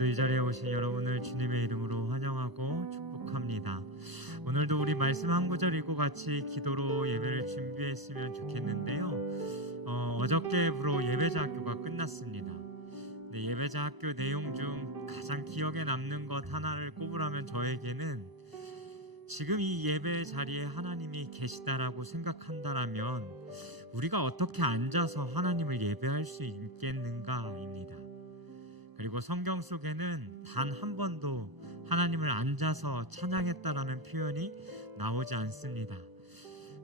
오늘도 이 자리에 오신 여러분을 주님의 이름으로 환영하고 축복합니다. 오늘도 우리 말씀 한 구절 읽고 같이 기도로 예배를 준비했으면 좋겠는데요. 어저께부로 예배자 학교가 끝났습니다. 네, 예배자 학교 내용 중 가장 기억에 남는 것 하나를 꼽으라면 저에게는 지금 이 예배 자리에 하나님이 계시다라고 생각한다라면 우리가 어떻게 앉아서 하나님을 예배할 수 있겠는가입니다. 그리고 성경 속에는 단 한 번도 하나님을 앉아서 찬양했다라는 표현이 나오지 않습니다.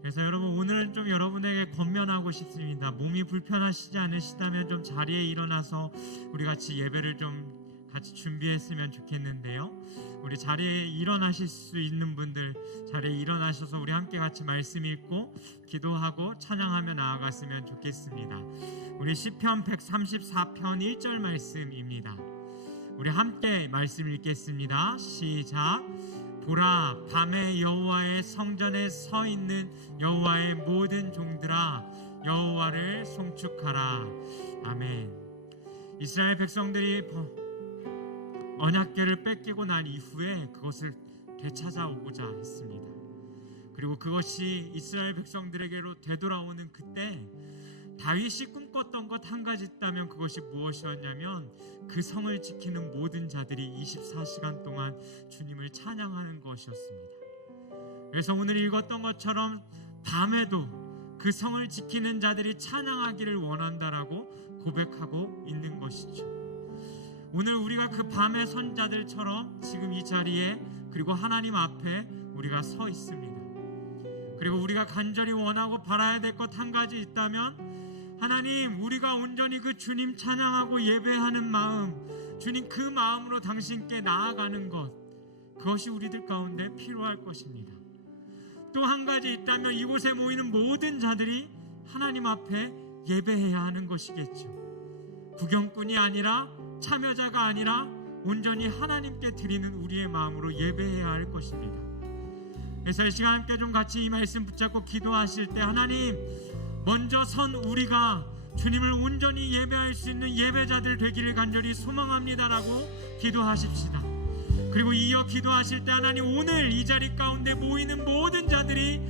그래서 여러분, 오늘은 좀 여러분에게 권면하고 싶습니다. 몸이 불편하시지 않으시다면 좀 자리에 일어나서 우리 같이 예배를 좀 같이 준비했으면 좋겠는데요. 우리 자리에 일어나실 수 있는 분들 자리에 일어나셔서 우리 함께 같이 말씀 읽고 기도하고 찬양하며 나아갔으면 좋겠습니다. 우리 시편 134편 1절 말씀입니다. 우리 함께 말씀 읽겠습니다. 시작. 보라, 밤에 여호와의 성전에 서 있는 여호와의 모든 종들아, 여호와를 송축하라. 아멘. 이스라엘 백성들이 언약궤를 뺏기고 난 이후에 그것을 되찾아오고자 했습니다. 그리고 그것이 이스라엘 백성들에게로 되돌아오는 그때 다윗이 꿈꿨던 것 한 가지 있다면 그것이 무엇이었냐면 그 성을 지키는 모든 자들이 24시간 동안 주님을 찬양하는 것이었습니다. 그래서 오늘 읽었던 것처럼 밤에도 그 성을 지키는 자들이 찬양하기를 원한다라고 고백하고 있는 것이죠. 오늘 우리가 그 밤의 선자들처럼 지금 이 자리에 그리고 하나님 앞에 우리가 서 있습니다. 그리고 우리가 간절히 원하고 바라야 될 것 한 가지 있다면 하나님, 우리가 온전히 그 주님 찬양하고 예배하는 마음, 주님 그 마음으로 당신께 나아가는 것, 그것이 우리들 가운데 필요할 것입니다. 또 한 가지 있다면 이곳에 모이는 모든 자들이 하나님 앞에 예배해야 하는 것이겠죠. 구경꾼이 아니라, 참여자가 아니라 온전히 하나님께 드리는 우리의 마음으로 예배해야 할 것입니다. 그래서 이 시간 함께 좀 같이 이 말씀 붙잡고 기도하실 때 하나님, 먼저 선 우리가 주님을 온전히 예배할 수 있는 예배자들 되기를 간절히 소망합니다라고 기도하십시다. 그리고 이어 기도하실 때 하나님, 오늘 이 자리 가운데 모이는 모든 자들이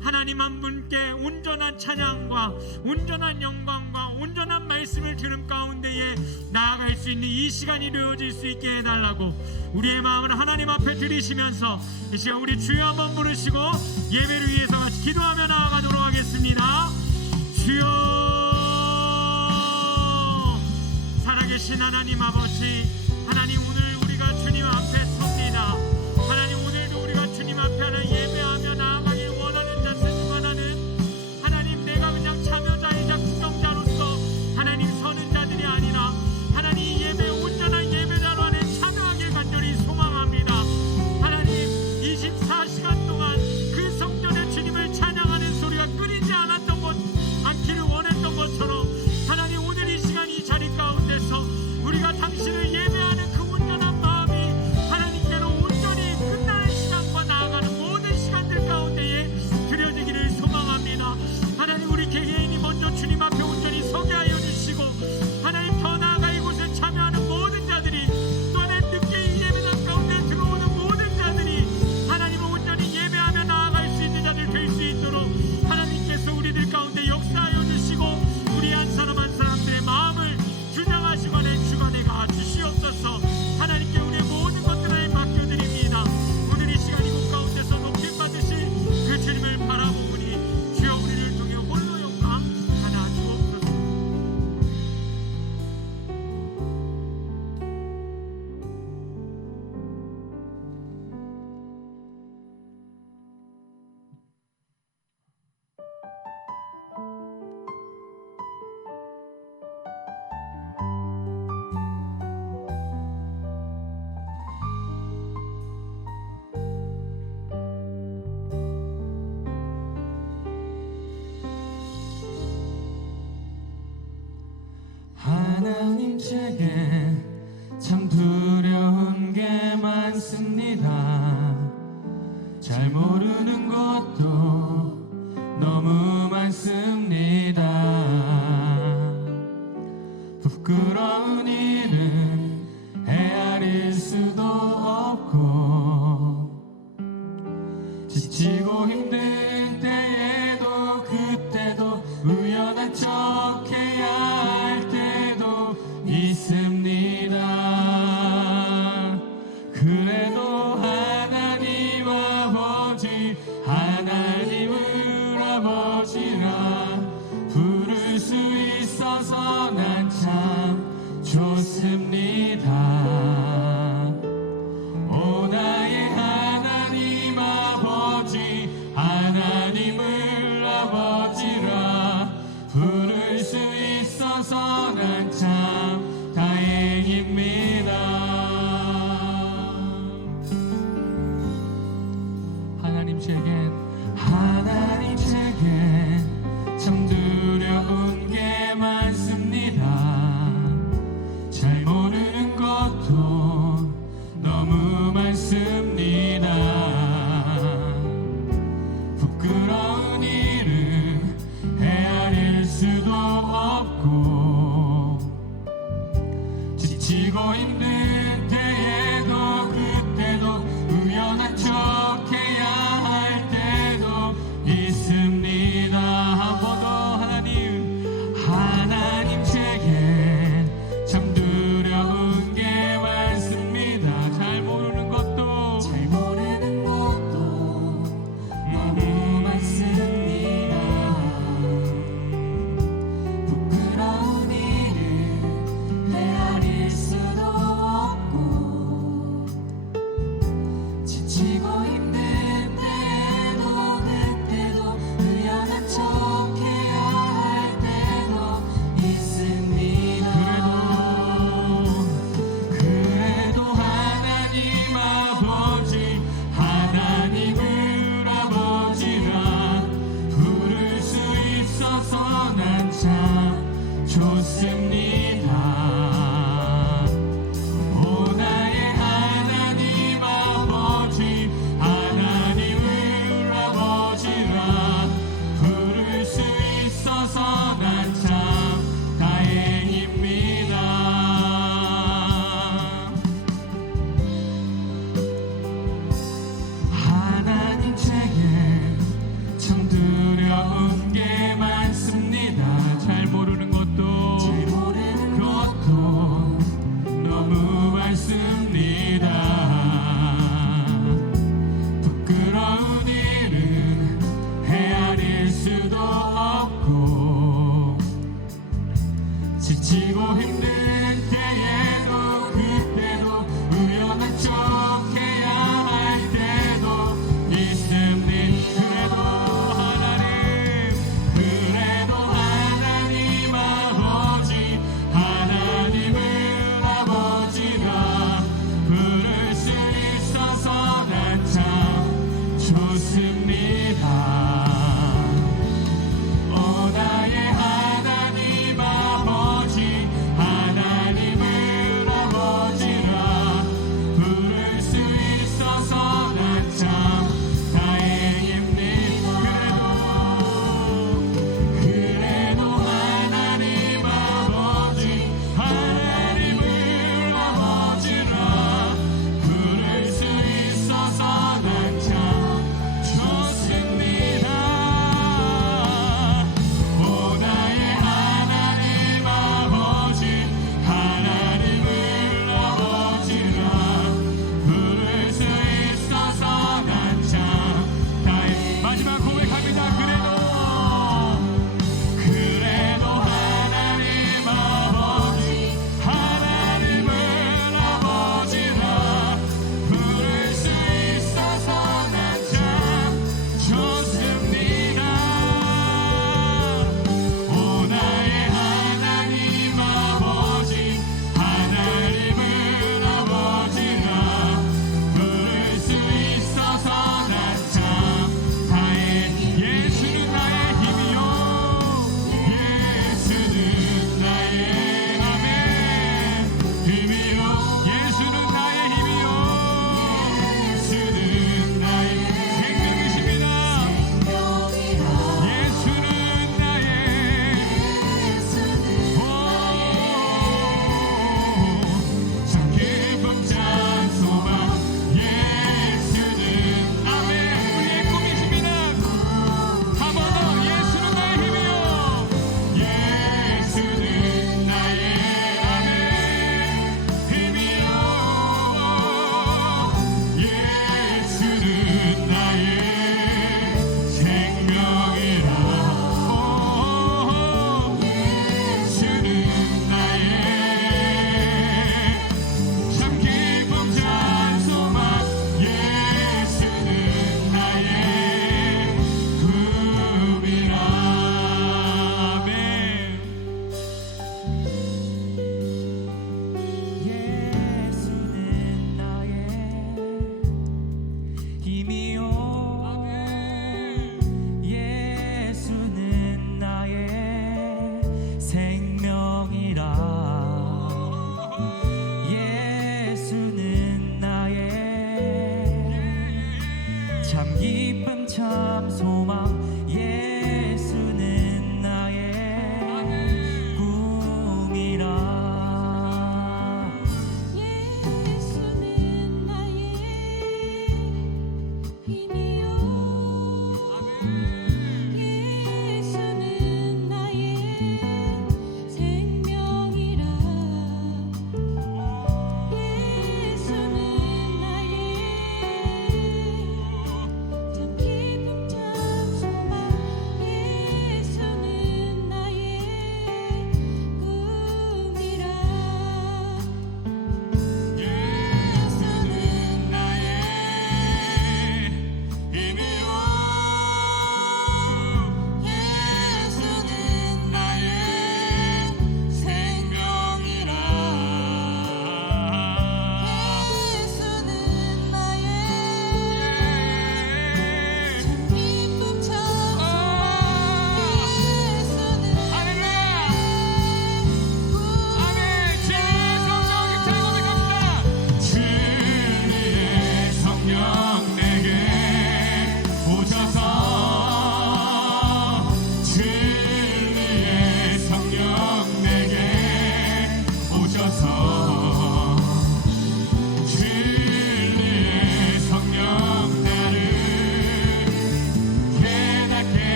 하나님 한 분께 온전한 찬양과 온전한 영광과 온전한 말씀을 들은 가운데에 나아갈 수 있는 이 시간이 되어질 수 있게 해달라고 우리의 마음을 하나님 앞에 드리시면서 이 시간 우리 주여 한번 부르시고 예배를 위해서 같이 기도하며 나아가도록 하겠습니다. 주여, 살아계신 하나님 아버지, 하나님 오늘 우리가 주님 앞에 섭니다. 하나님 오늘도 우리가 주님 앞에 하나 예배하며 나아가길 원하는 자들 중 하나는 하나님, 내가 그냥 참여자이자 구경자로서 하나님 서는 자들이 아니라 하나님 예배 온전한 예배자로 안에 참여하길 간절히 소망합니다. 하나님 24시간 동안 그 성전에 주님을 찬양하는 소리가 끊이지 않았던 것 않기를 원했던 것처럼 하나님 오늘 이 시간 이 자리 가운데서 우리가 당신을 예배하는 그 온전한 마음이 하나님께로 온전히 끝나는 시간과 나아가는 모든 시간들 가운데에 드려지기를 소망합니다. 하나님 우리 개개인이 먼저 주님 앞에 온전히 서게 하여 주시고 하나님 더 나아가 이곳에 참여하는 모든 자들이 또 하나님 늦게 이 예배당 가운데 들어오는 모든 자들이 하나님을 온전히 예배하며 나아갈 수 있는 자들 될 수 있도록 하나님께서 우리들 가운데 역사하여 주시고 우리 한 사람 한 사람들의 마음을 주장하시거나 주관해가 주시옵소서. 하나님께 우리의 모든 것들을 맡겨드립니다. 오늘 이 시간 이곳 가운데서 높임 받으실 그 주님을 바라보니 주여 우리를 통해 홀로 영광 하나 주옵소서. 하나님 제게 참 두려운 게 많습니다. 잘 모르는 것도 너무 많습니다. 부끄러운 일은 헤아려 많습니다. 오 나의 하나님 아버지, 하나님을 아버지라 부를 수 있어서 난 참 다행입니다. 하나님 제겐 참 두려운 게 많습니다. 잘 모르는 것도 너무 많습니다. 부끄러운 일은 헤아릴 수도 없고 지치고 힘든 때에도 그때도 우연한 척 해야 할 때도 있습니다. 한 번 더 하나님 제게 참 두려운 게 많습니다. 잘 모르는 것도 너무 많습니다. 부끄러운 일을 헤아릴 수도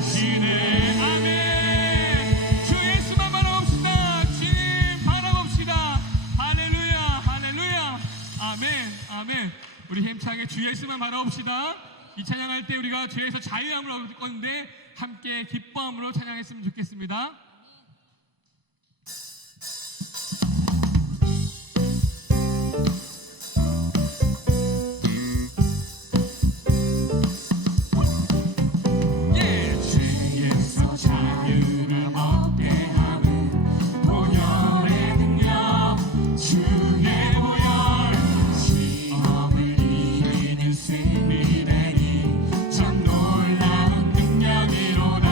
하시네. 아멘. 주 예수만 바라봅시다. 주님 바라봅시다. 할렐루야, 할렐루야. 아멘, 아멘. 우리 힘차게 주 예수만 바라봅시다. 이 찬양할 때 우리가 죄에서 자유함을 얻을 건데 함께 기뻐함으로 찬양했으면 좋겠습니다. 죄에서 자유를 얻게 하는 보혈의 능력, 주의 보혈, 시험을 이기는 승리되니 참 놀라운 능력이로다.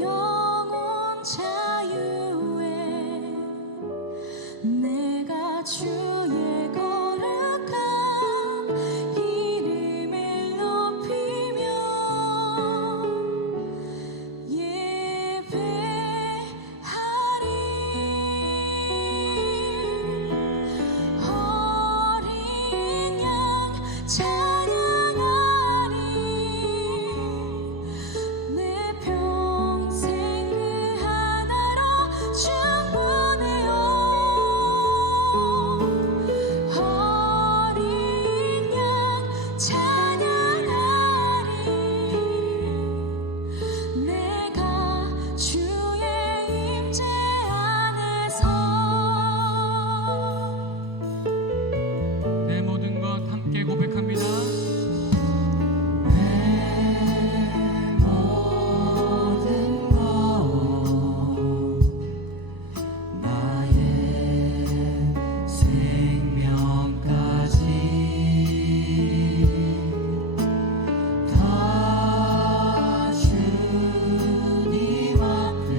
영원 자유에 내가 주의 거룩한 이름을 높이며 예배하리. 어린 양 찬양하리. 내 평생 그 하나로 충분해요. 어린 양 찬양하리. 내가 주의 임재 안에서 내 모든 것 함께 고백합니다. 모든 것 나의 생명까지 다 주님 앞에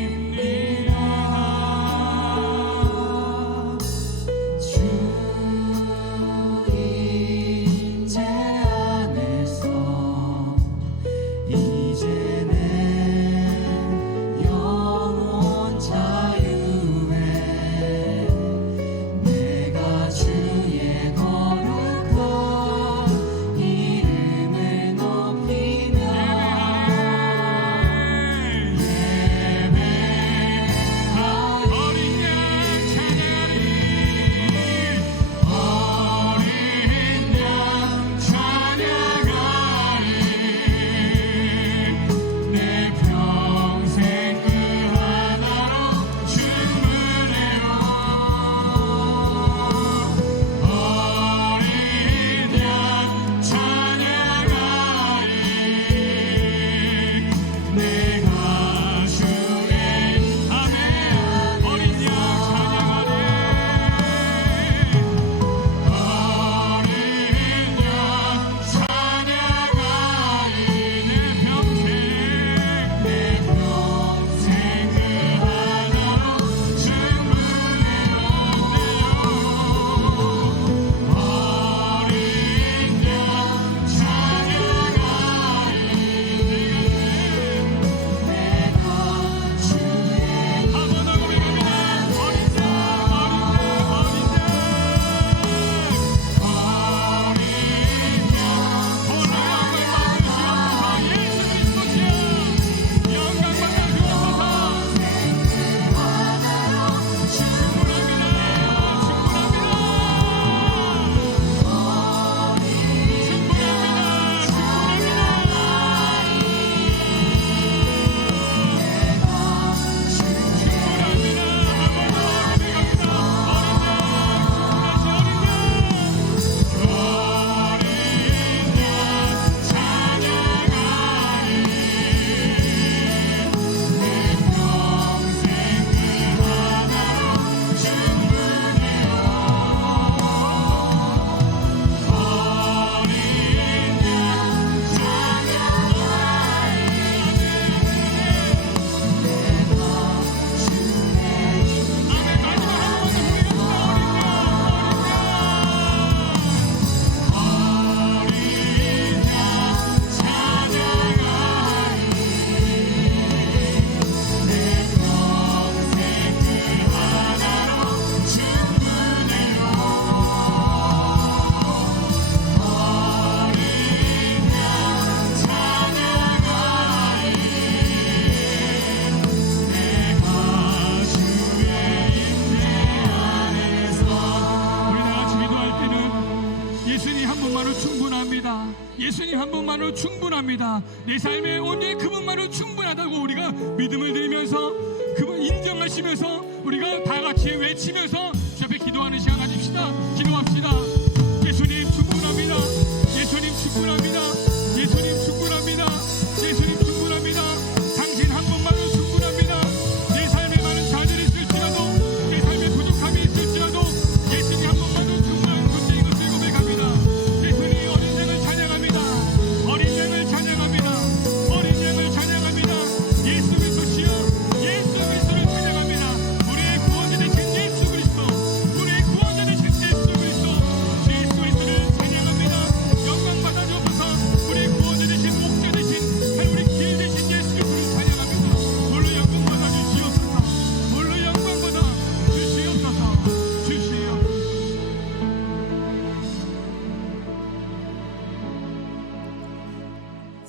드립니다. 주 임재 안에서 이제는 영원 자유에 내가 주의 거룩한 이름을 높이며 어린 양 찬양하리. 어린 양 찬양하리. 내 평생 그 하나로 충분해요. 어린 양 찬양하리. 내가 주의 아멘. 어린 양 찬양하리. 어린 양 찬양하리. 내 평생 그 하나로 충분해요. 어린 양 찬양하리. 한번 더 고백합니다. 어린 양, 어린 양, 어린 양. 올라가는 마음을 주옵소서. 예수 그리스도시여 영광받아 주옵소서. 충분합니다. 예수님 한 분만으로 충분합니다. 내 삶에 오직 그분만으로 충분하다고 우리가 믿음을 드리면서 그분 인정하시면서 우리가 다 같이 외치면서 주 앞에 기도하는 시간 가집시다. 기도합시다. 예수님 충분합니다. 예수님 충분합니다. 예수님 충분합니다. 예수님 충분합니다. 당신 한 분만으로 충분합니다. 내 삶에 많은 좌절이 있을지라도 내 삶에 부족함이 있을지라도 예수님 한 분만으로 충분한 존재인 것을 고백합니다. 예수님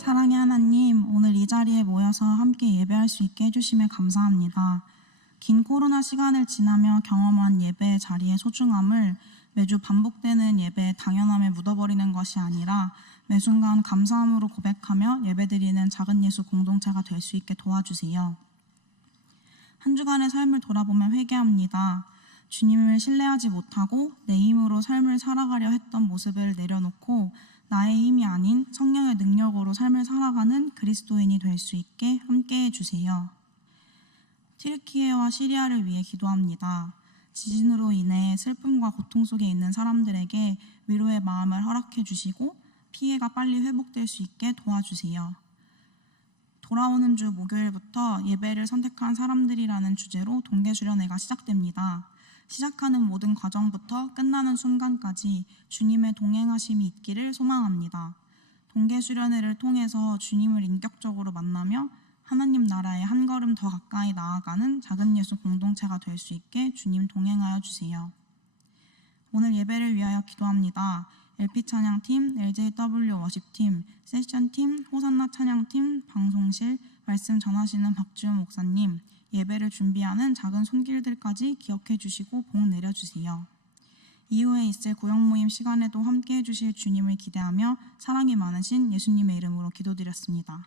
사랑의 하나님, 오늘 이 자리에 모여서 함께 예배할 수 있게 해주심에 감사합니다. 긴 코로나 시간을 지나며 경험한 예배의 자리의 소중함을 매주 반복되는 예배의 당연함에 묻어버리는 것이 아니라 매 순간 감사함으로 고백하며 예배드리는 작은 예수 공동체가 될 수 있게 도와주세요. 한 주간의 삶을 돌아보며 회개합니다. 주님을 신뢰하지 못하고 내 힘으로 삶을 살아가려 했던 모습을 내려놓고 나의 힘이 아닌 성령의 능력으로 삶을 살아가는 그리스도인이 될 수 있게 함께해 주세요. 튀르키예와 시리아를 위해 기도합니다. 지진으로 인해 슬픔과 고통 속에 있는 사람들에게 위로의 마음을 허락해 주시고 피해가 빨리 회복될 수 있게 도와주세요. 돌아오는 주 목요일부터 예배를 선택한 사람들이라는 주제로 동계수련회가 시작됩니다. 시작하는 모든 과정부터 끝나는 순간까지 주님의 동행하심이 있기를 소망합니다. 동계수련회를 통해서 주님을 인격적으로 만나며 하나님 나라에 한 걸음 더 가까이 나아가는 작은 예수 공동체가 될 수 있게 주님 동행하여 주세요. 오늘 예배를 위하여 기도합니다. LP 찬양팀, LJW 워십팀, 세션팀, 호산나 찬양팀, 방송실, 말씀 전하시는 박주호 목사님, 예배를 준비하는 작은 손길들까지 기억해 주시고 복 내려주세요. 이후에 있을 구역 모임 시간에도 함께해 주실 주님을 기대하며 사랑이 많으신 예수님의 이름으로 기도드렸습니다.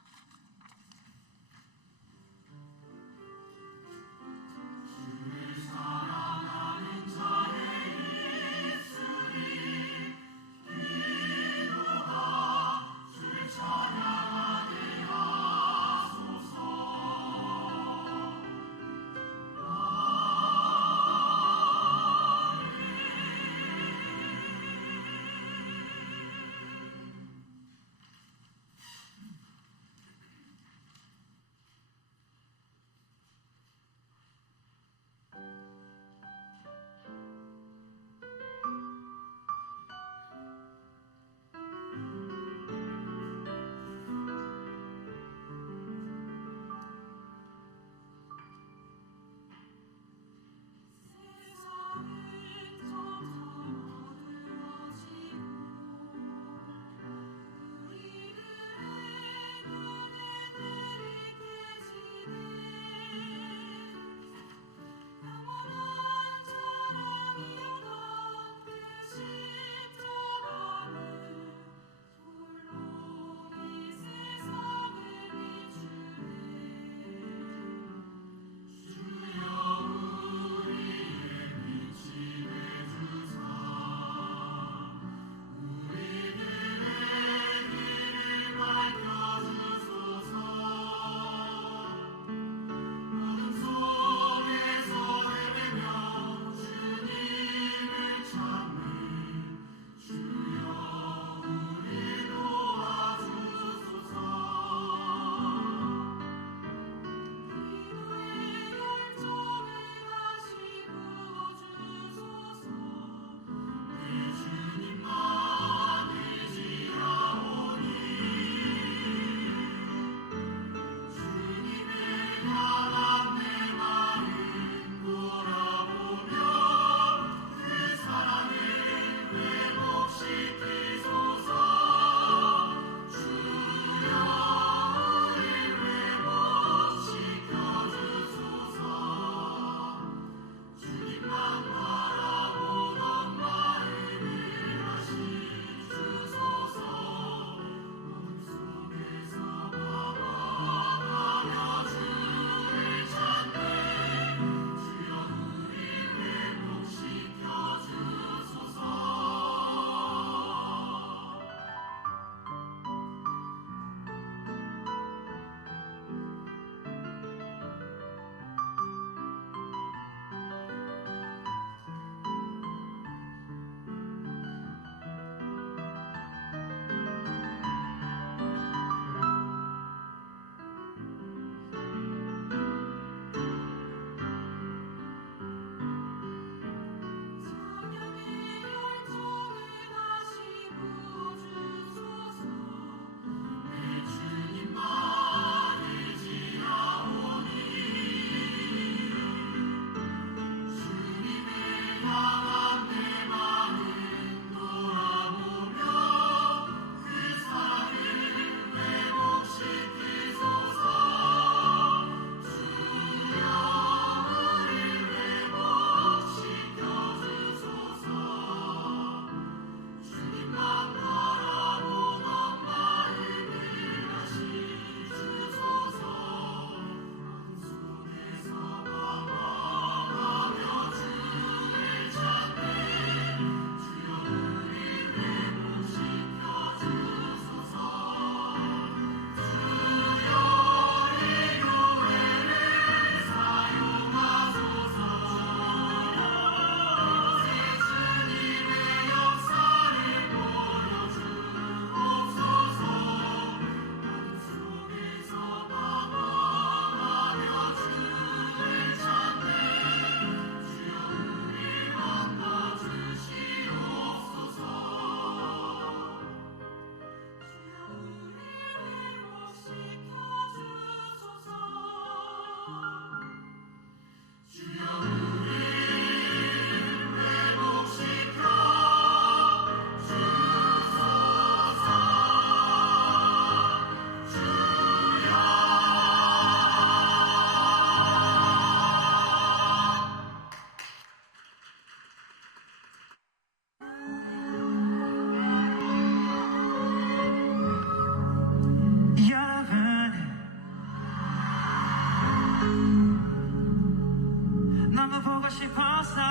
보고 싶었어.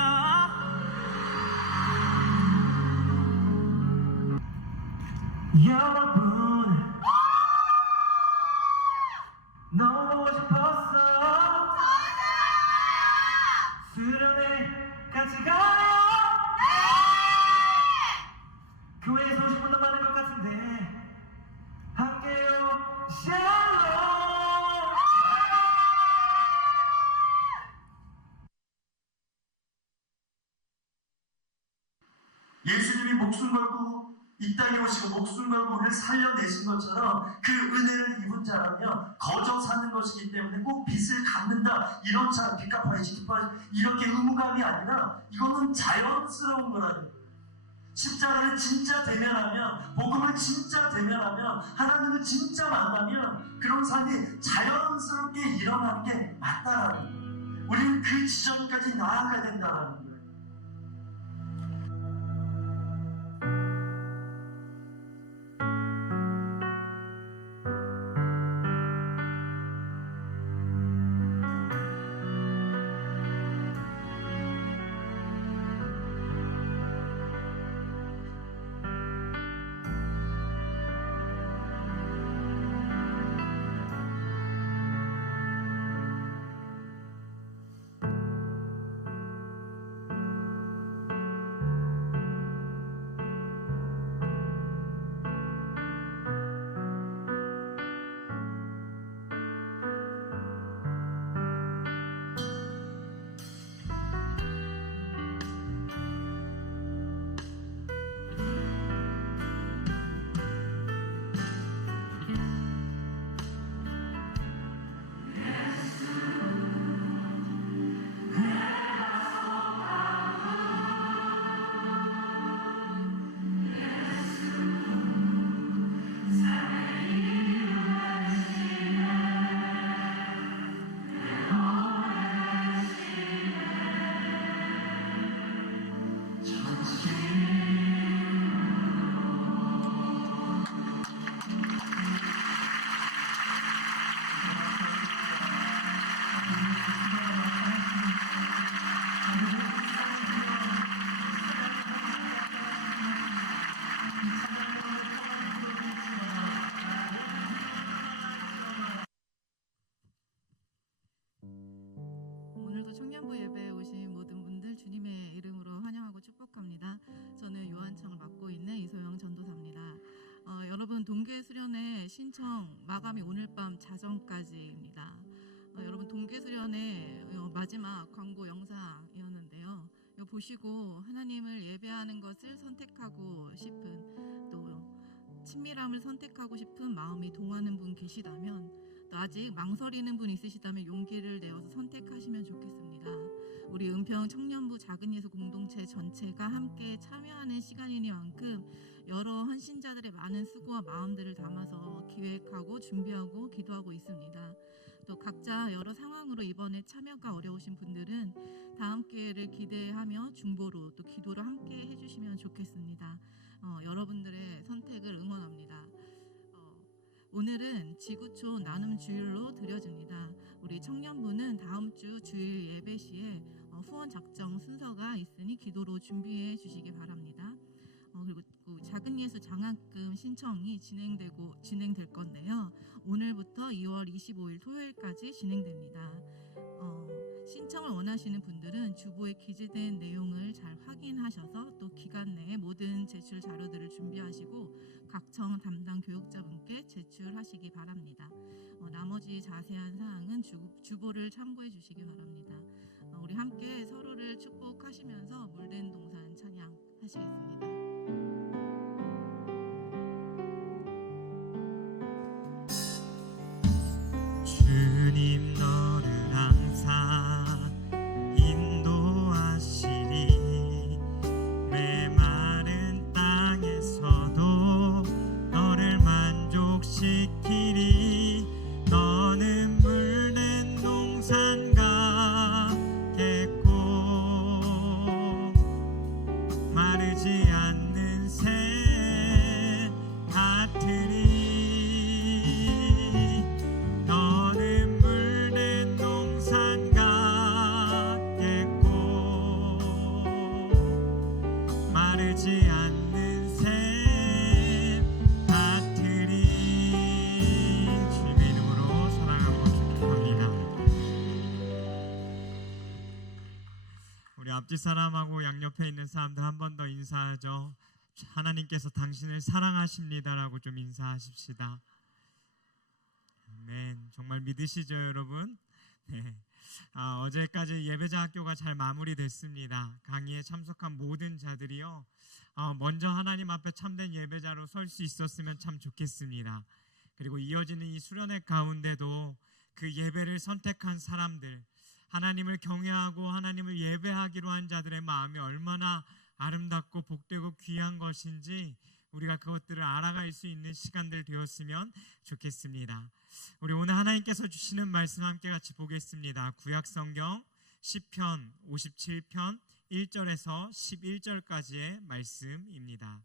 여러분 너무 보고 싶었어. 수련회 같이 가요. 교회에서 오신 분도 많은 것 같은데 함께요. 샬롬. 예수님이 목숨 걸고 이 땅에 오시고 목숨 걸고 우리를 살려내신 것처럼 그 은혜를 입은 자라면 거저 사는 것이기 때문에 꼭 빚을 갚는다 이런 차 빚 갚아야지 이렇게 의무감이 아니라 이거는 자연스러운 거라는 거예요. 십자가를 진짜 대면하면, 복음을 진짜 대면하면, 하나님을 진짜 만나면 그런 삶이 자연스럽게 일어나는 게 맞다라는 거예요. 우리는 그 지점까지 나아가야 된다라는 거예요. 오늘도 청년부 예배에 오신 모든 분들 주님의 이름으로 환영하고 축복합니다. 저는 요한청을 맡고 있는 이소영 전도사입니다. 여러분 동계 수련회 신청 마감이 오늘 밤 자정까지입니다. 여러분 동계 수련회 마지막 광고 영상이었는데요. 이거 보시고 하나님을 예배하는 것을 선택하고 싶은 또 친밀함을 선택하고 싶은 마음이 동하는 분 계시다면 또 아직 망설이는 분 있으시다면 용기를 내어서 선택하시면 좋겠습니다. 우리 은평 청년부 작은 예수 공동체 전체가 함께 참여하는 시간이니만큼 여러 헌신자들의 많은 수고와 마음들을 담아서 기획하고 준비하고 기도하고 있습니다. 또 각자 여러 상황으로 이번에 참여가 어려우신 분들은 다음 기회를 기대하며 중보로 또 기도를 함께 해주시면 좋겠습니다. 여러분들의 선택을 응원합니다. 오늘은 지구촌 나눔 주일로 드려집니다. 우리 청년부는 다음 주 주일 예배 시에 후원 작정 순서가 있으니 기도로 준비해 주시기 바랍니다. 그리고 작은 예수 장학금 신청이 진행될 건데요. 오늘부터 2월 25일 토요일까지 진행됩니다. 신청을 원하시는 분들은 주보에 기재된 내용을 잘 확인하셔서 또 기간 내에 모든 제출 자료들을 준비하시고 각청 담당 교육자분께 제출하시기 바랍니다. 나머지 자세한 사항은 주보를 참고해 주시기 바랍니다. 우리 함께 서로를 축복하시면서 물된 동산 찬양하시겠습니다. 주님 너를 항상 인도하시리 메마른 땅에서도 너를 만족시키리 너는 물된 동산 같겠고 마르지 않는 새 앞뒤 사람하고 양옆에 있는 사람들 한 번 더 인사하죠. 하나님께서 당신을 사랑하십니다라고 좀 인사하십시다. 아멘. 정말 믿으시죠, 여러분? 네. 어제까지 예배자 학교가 잘 마무리됐습니다. 강의에 참석한 모든 자들이요, 먼저 하나님 앞에 참된 예배자로 설 수 있었으면 참 좋겠습니다. 그리고 이어지는 이 수련회 가운데도 그 예배를 선택한 사람들, 하나님을 경외하고 하나님을 예배하기로 한 자들의 마음이 얼마나 아름답고 복되고 귀한 것인지 우리가 그것들을 알아갈 수 있는 시간들 되었으면 좋겠습니다. 우리 오늘 하나님께서 주시는 말씀 함께 같이 보겠습니다. 구약성경 시편 57편 1절에서 11절까지의 말씀입니다.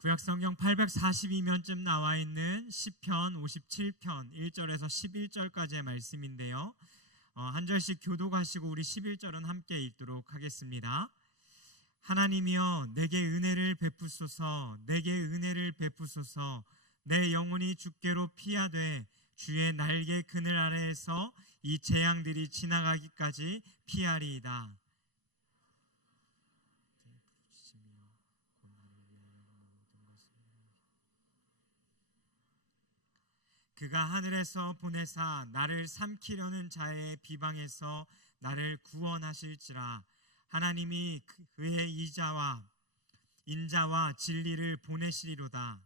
구약성경 842면쯤 나와 있는 시편 57편 1절에서 11절까지의 말씀인데요. 한 절씩 교독하시고 우리 11절은 함께 읽도록 하겠습니다. 하나님이여 내게 은혜를 베푸소서, 내게 은혜를 베푸소서. 내 영혼이 주께로 피하되 주의 날개 그늘 아래에서 이 재앙들이 지나가기까지 피하리이다. 그가 하늘에서 보내사 나를 삼키려는 자의 비방에서 나를 구원하실지라. 하나님이 그의 인자와 진리를 보내시리로다.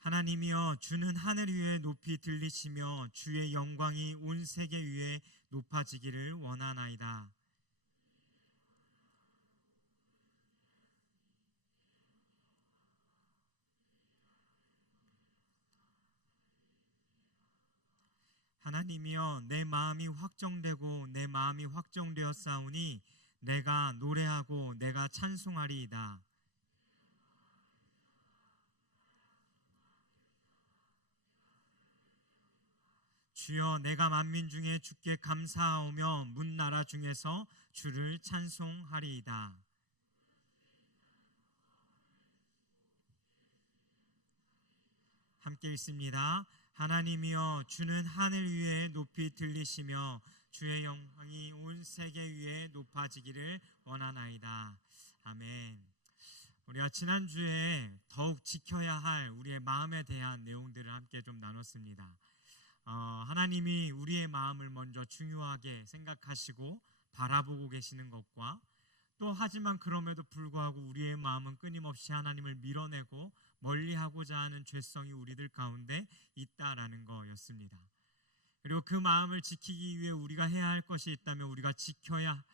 하나님이여 주는 하늘 위에 높이 들리시며 주의 영광이 온 세계 위에 높아지기를 원하나이다. 하나님이여 내 마음이 확정되고 내 마음이 확정되었사오니 내가 노래하고 내가 찬송하리이다. 주여 내가 만민 중에 주께 감사하오며 문나라 중에서 주를 찬송하리이다. 함께 읽습니다. 하나님이여 주는 하늘 위에 높이 들리시며 주의 영광이 온 세계 위에 높아지기를 원하나이다. 아멘. 우리가 지난주에 더욱 지켜야 할 우리의 마음에 대한 내용들을 함께 좀 나눴습니다. 하나님이 우리의 마음을 먼저 중요하게 생각하시고 바라보고 계시는 것과 또 하지만 그럼에도 불구하고 우리의 마음은 끊임없이 하나님을 밀어내고 멀리하고자 하는 죄성이 우리들 가운데 있다라는 거였습니다. 그리고 그 마음을 지키기 위해 우리가 해야 할 것이 있다면 우리가 지켜야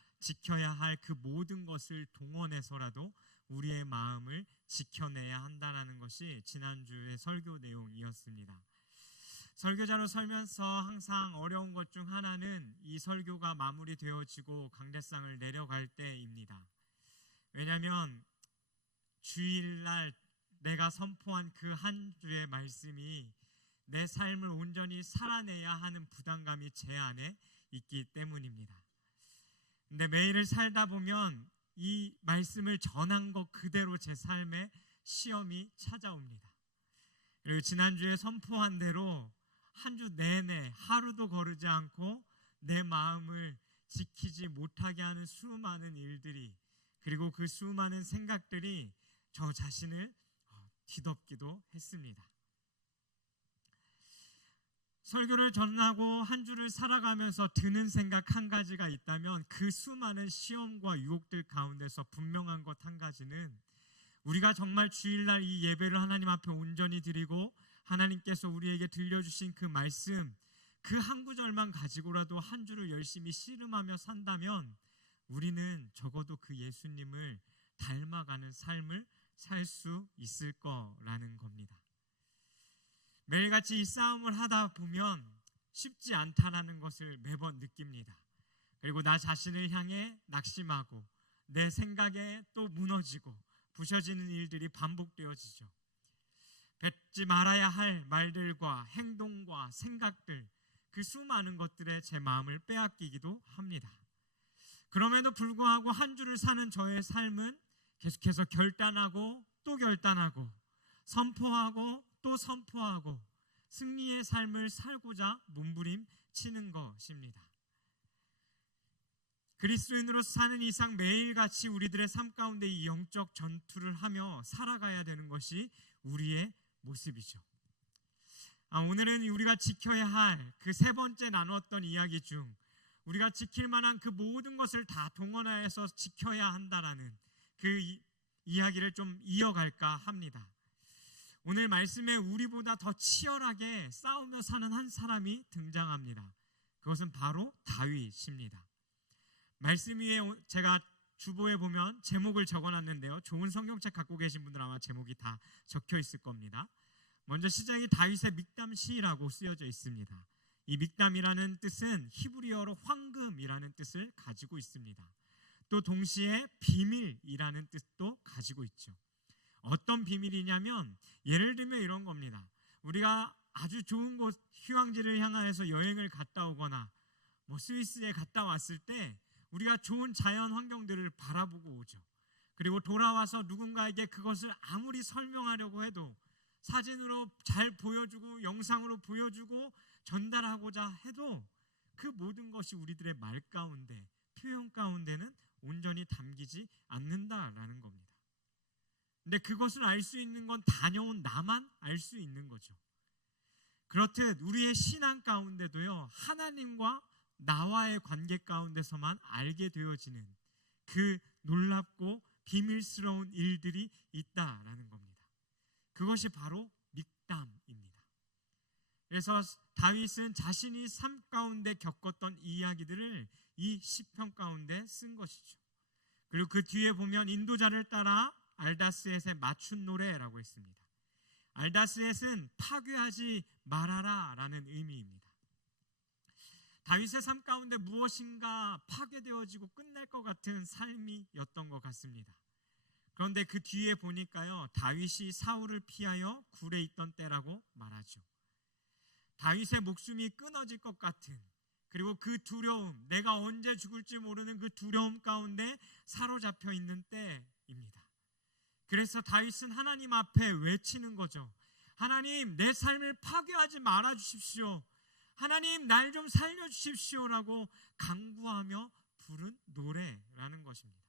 할 그 모든 것을 동원해서라도 우리의 마음을 지켜내야 한다라는 것이 지난주의 설교 내용이었습니다. 설교자로 살면서 항상 어려운 것 중 하나는 이 설교가 마무리되어지고 강대상을 내려갈 때입니다. 왜냐하면 주일날 내가 선포한 그 한 주의 말씀이 내 삶을 온전히 살아내야 하는 부담감이 제 안에 있기 때문입니다. 근데 매일을 살다 보면 이 말씀을 전한 것 그대로 제 삶에 시험이 찾아옵니다. 그리고 지난주에 선포한 대로 한 주 내내 하루도 거르지 않고 내 마음을 지키지 못하게 하는 수많은 일들이, 그리고 그 수많은 생각들이 저 자신을 뒤덮기도 했습니다. 설교를 전하고 한 주를 살아가면서 드는 생각 한 가지가 있다면 그 수많은 시험과 유혹들 가운데서 분명한 것 한 가지는 우리가 정말 주일날 이 예배를 하나님 앞에 온전히 드리고 하나님께서 우리에게 들려주신 그 말씀 그 한 구절만 가지고라도 한 주를 열심히 씨름하며 산다면 우리는 적어도 그 예수님을 닮아가는 삶을 살 수 있을 거라는 겁니다. 매일같이 이 싸움을 하다 보면 쉽지 않다라는 것을 매번 느낍니다. 그리고 나 자신을 향해 낙심하고 내 생각에 또 무너지고 부셔지는 일들이 반복되어지죠. 뱉지 말아야 할 말들과 행동과 생각들, 그 수많은 것들에 제 마음을 빼앗기기도 합니다. 그럼에도 불구하고 한 주를 사는 저의 삶은 계속해서 결단하고 또 결단하고 선포하고 또 선포하고 승리의 삶을 살고자 몸부림치는 것입니다. 그리스도인으로 사는 이상 매일같이 우리들의 삶 가운데 이 영적 전투를 하며 살아가야 되는 것이 우리의 모습이죠. 오늘은 우리가 지켜야 할 그 세 번째 나누었던 이야기 중 우리가 지킬 만한 그 모든 것을 다 동원하여서 지켜야 한다라는 그 이야기를 좀 이어갈까 합니다. 오늘 말씀에 우리보다 더 치열하게 싸우며 사는 한 사람이 등장합니다. 그것은 바로 다윗입니다. 말씀 위에 제가 주보에 보면 제목을 적어놨는데요. 좋은 성경책 갖고 계신 분들 아마 제목이 다 적혀 있을 겁니다. 먼저 시작이 다윗의 믹담시라고 쓰여져 있습니다. 이 믹담이라는 뜻은 히브리어로 황금이라는 뜻을 가지고 있습니다. 또 동시에 비밀이라는 뜻도 가지고 있죠. 어떤 비밀이냐면 예를 들면 이런 겁니다. 우리가 아주 좋은 곳 휴양지를 향하여서 여행을 갔다 오거나 스위스에 갔다 왔을 때 우리가 좋은 자연 환경들을 바라보고 오죠. 그리고 돌아와서 누군가에게 그것을 아무리 설명하려고 해도 사진으로 잘 보여주고 영상으로 보여주고 전달하고자 해도 그 모든 것이 우리들의 말 가운데, 표현 가운데는 온전히 담기지 않는다라는 겁니다. 근데 그것을 알 수 있는 건 다녀온 나만 알 수 있는 거죠. 그렇듯 우리의 신앙 가운데도요, 하나님과 나와의 관계 가운데서만 알게 되어지는 그 놀랍고 비밀스러운 일들이 있다라는 겁니다. 그것이 바로 믹담입니다. 그래서 다윗은 자신이 삶 가운데 겪었던 이야기들을 이 시편 가운데 쓴 것이죠. 그리고 그 뒤에 보면 인도자를 따라 알다스엣의 맞춘 노래라고 했습니다. 알다스엣은 파괴하지 말아라 라는 의미입니다. 다윗의 삶 가운데 무엇인가 파괴되어지고 끝날 것 같은 삶이었던 것 같습니다. 그런데 그 뒤에 보니까요, 다윗이 사울을 피하여 굴에 있던 때라고 말하죠. 다윗의 목숨이 끊어질 것 같은, 그리고 그 두려움, 내가 언제 죽을지 모르는 그 두려움 가운데 사로잡혀 있는 때입니다. 그래서 다윗은 하나님 앞에 외치는 거죠. 하나님, 내 삶을 파괴하지 말아 주십시오. 하나님, 날 좀 살려주십시오라고 간구하며 부른 노래라는 것입니다.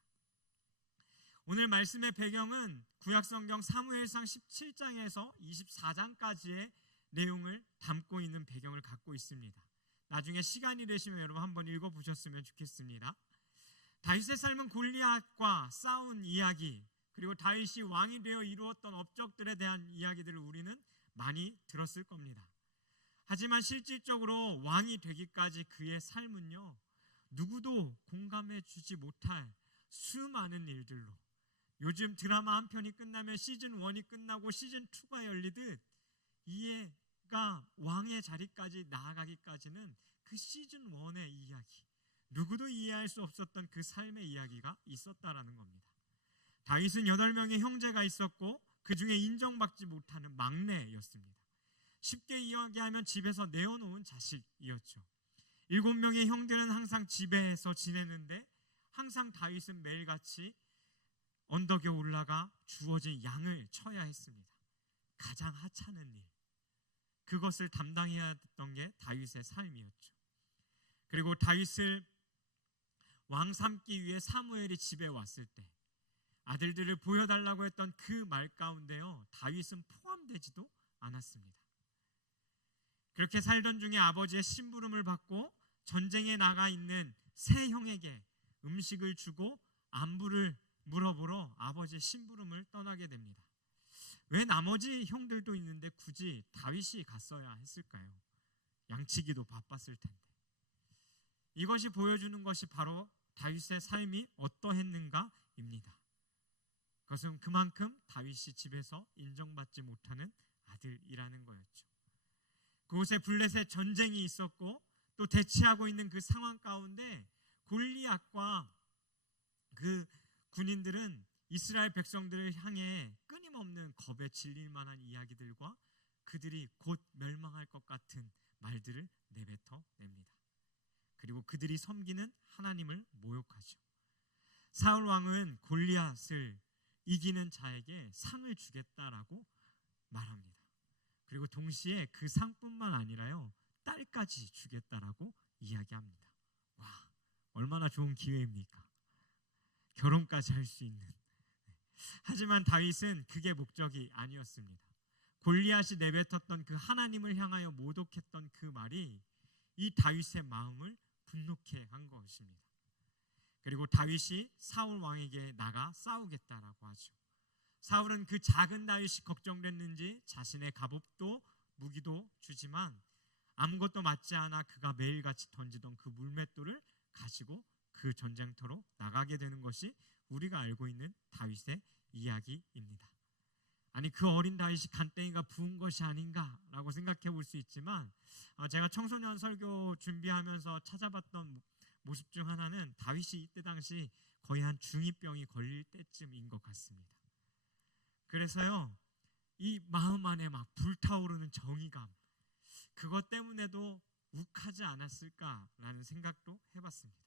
오늘 말씀의 배경은 구약성경 사무엘상 17장에서 24장까지의 내용을 담고 있는 배경을 갖고 있습니다. 나중에 시간이 되시면 여러분 한번 읽어보셨으면 좋겠습니다. 다윗의 삶은 골리앗과 싸운 이야기, 그리고 다윗이 왕이 되어 이루었던 업적들에 대한 이야기들을 우리는 많이 들었을 겁니다. 하지만 실질적으로 왕이 되기까지 그의 삶은요, 누구도 공감해 주지 못할 수많은 일들로, 요즘 드라마 한 편이 끝나면 시즌 1이 끝나고 시즌 2가 열리듯 이해가 왕의 자리까지 나아가기까지는 그 시즌 1의 이야기, 누구도 이해할 수 없었던 그 삶의 이야기가 있었다라는 겁니다. 다윗은 8명의 형제가 있었고 그 중에 인정받지 못하는 막내였습니다. 쉽게 이야기하면 집에서 내어놓은 자식이었죠. 7명의 형들은 항상 집에서 지내는데 항상 다윗은 매일같이 언덕에 올라가 주어진 양을 쳐야 했습니다. 가장 하찮은 일, 그것을 담당해야 했던 게 다윗의 삶이었죠. 그리고 다윗을 왕 삼기 위해 사무엘이 집에 왔을 때 아들들을 보여달라고 했던 그 말 가운데요, 다윗은 포함되지도 않았습니다. 그렇게 살던 중에 아버지의 심부름을 받고 전쟁에 나가 있는 세 형에게 음식을 주고 안부를 물어보러 아버지의 심부름을 떠나게 됩니다. 왜 나머지 형들도 있는데 굳이 다윗이 갔어야 했을까요? 양치기도 바빴을 텐데. 이것이 보여주는 것이 바로 다윗의 삶이 어떠했는가입니다. 그것은 그만큼 다윗이 집에서 인정받지 못하는 아들이라는 거였죠. 그곳에 블레셋 전쟁이 있었고 또 대치하고 있는 그 상황 가운데 골리앗과 그 군인들은 이스라엘 백성들을 향해 끊임없는 겁에 질릴 만한 이야기들과 그들이 곧 멸망할 것 같은 말들을 내뱉어 냅니다. 그리고 그들이 섬기는 하나님을 모욕하죠. 사울 왕은 골리앗을 이기는 자에게 상을 주겠다라고 말합니다. 그리고 동시에 그 상뿐만 아니라요, 딸까지 주겠다라고 이야기합니다. 와, 얼마나 좋은 기회입니까? 결혼까지 할 수 있는. 하지만 다윗은 그게 목적이 아니었습니다. 골리앗이 내뱉었던 그 하나님을 향하여 모독했던 그 말이 이 다윗의 마음을 분노케 한 것입니다. 그리고 다윗이 사울 왕에게 나가 싸우겠다라고 하죠. 사울은 그 작은 다윗이 걱정됐는지 자신의 갑옷도 무기도 주지만 아무것도 맞지 않아 그가 매일같이 던지던 그 물맷돌을 가지고 그 전쟁터로 나가게 되는 것이 우리가 알고 있는 다윗의 이야기입니다. 아니, 그 어린 다윗이 간땡이가 부은 것이 아닌가라고 생각해 볼 수 있지만, 제가 청소년 설교 준비하면서 찾아봤던 모습 중 하나는 다윗이 이때 당시 거의 한 중2병이 걸릴 때쯤인 것 같습니다. 그래서요, 이 마음 안에 막 불타오르는 정의감, 그것 때문에도 욱하지 않았을까라는 생각도 해봤습니다.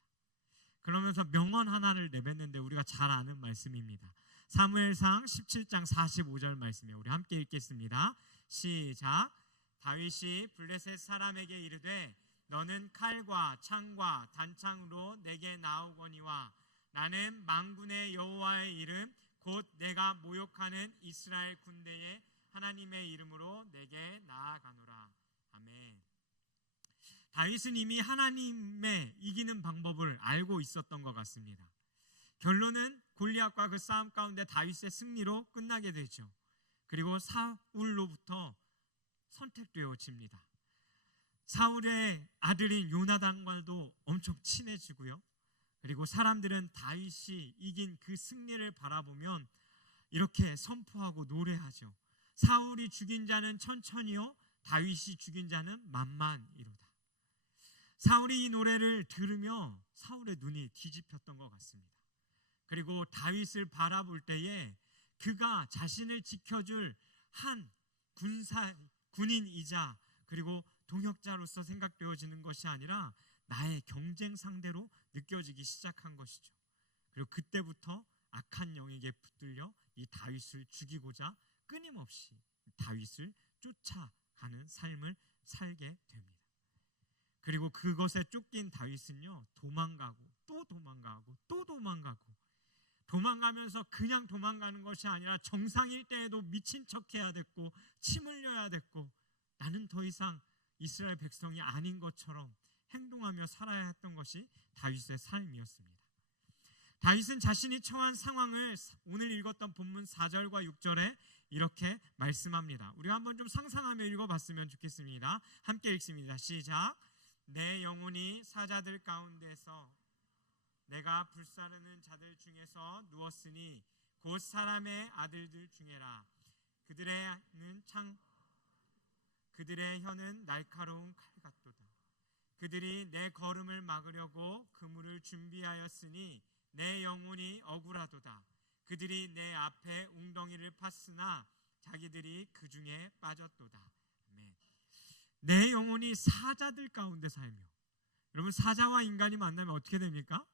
그러면서 명언 하나를 내뱉는데 우리가 잘 아는 말씀입니다. 사무엘상 17장 45절 말씀이에요. 우리 함께 읽겠습니다. 시작. 다윗이 블레셋 사람에게 이르되 너는 칼과 창과 단창으로 내게 나오거니와 나는 만군의 여호와의 이름 곧 내가 모욕하는 이스라엘 군대의 하나님의 이름으로 내게 나아가노라. 아멘. 다윗은 이미 하나님의 이기는 방법을 알고 있었던 것 같습니다. 결론은 골리앗과 그 싸움 가운데 다윗의 승리로 끝나게 되죠. 그리고 사울로부터 선택되어집니다. 사울의 아들인 요나단과도 엄청 친해지고요. 그리고 사람들은 다윗이 이긴 그 승리를 바라보면 이렇게 선포하고 노래하죠. 사울이 죽인 자는 천천히요, 다윗이 죽인 자는 만만이로다. 사울이 이 노래를 들으며 사울의 눈이 뒤집혔던 것 같습니다. 그리고 다윗을 바라볼 때에 그가 자신을 지켜줄 한 군인이자 그리고 동역자로서 생각되어지는 것이 아니라 나의 경쟁 상대로 느껴지기 시작한 것이죠. 그리고 그때부터 악한 영에게 붙들려 이 다윗을 죽이고자 끊임없이 다윗을 쫓아가는 삶을 살게 됩니다. 그리고 그것에 쫓긴 다윗은요, 도망가고 또 도망가고 또 도망가고, 도망가면서 그냥 도망가는 것이 아니라 정상일 때에도 미친 척 해야 됐고 침 흘려야 됐고 나는 더 이상 이스라엘 백성이 아닌 것처럼 행동하며 살아야 했던 것이 다윗의 삶이었습니다. 다윗은 자신이 처한 상황을 오늘 읽었던 본문 4절과 6절에 이렇게 말씀합니다. 우리가 한번 좀 상상하며 읽어봤으면 좋겠습니다. 함께 읽습니다. 시작. 내 영혼이 사자들 가운데서 내가 불사르는 자들 중에서 누웠으니 곧 사람의 아들들 중에라. 그들의 혀는 날카로운 칼 같도다. 그들이 내 걸음을 막으려고 그물을 준비하였으니 내 영혼이 억울하도다. 그들이 내 앞에 웅덩이를 팠으나 자기들이 그 중에 빠졌도다. 아멘. 내 영혼이 사자들 가운데 살며, 여러분 사자와 인간이 만나면 어떻게 됩니까?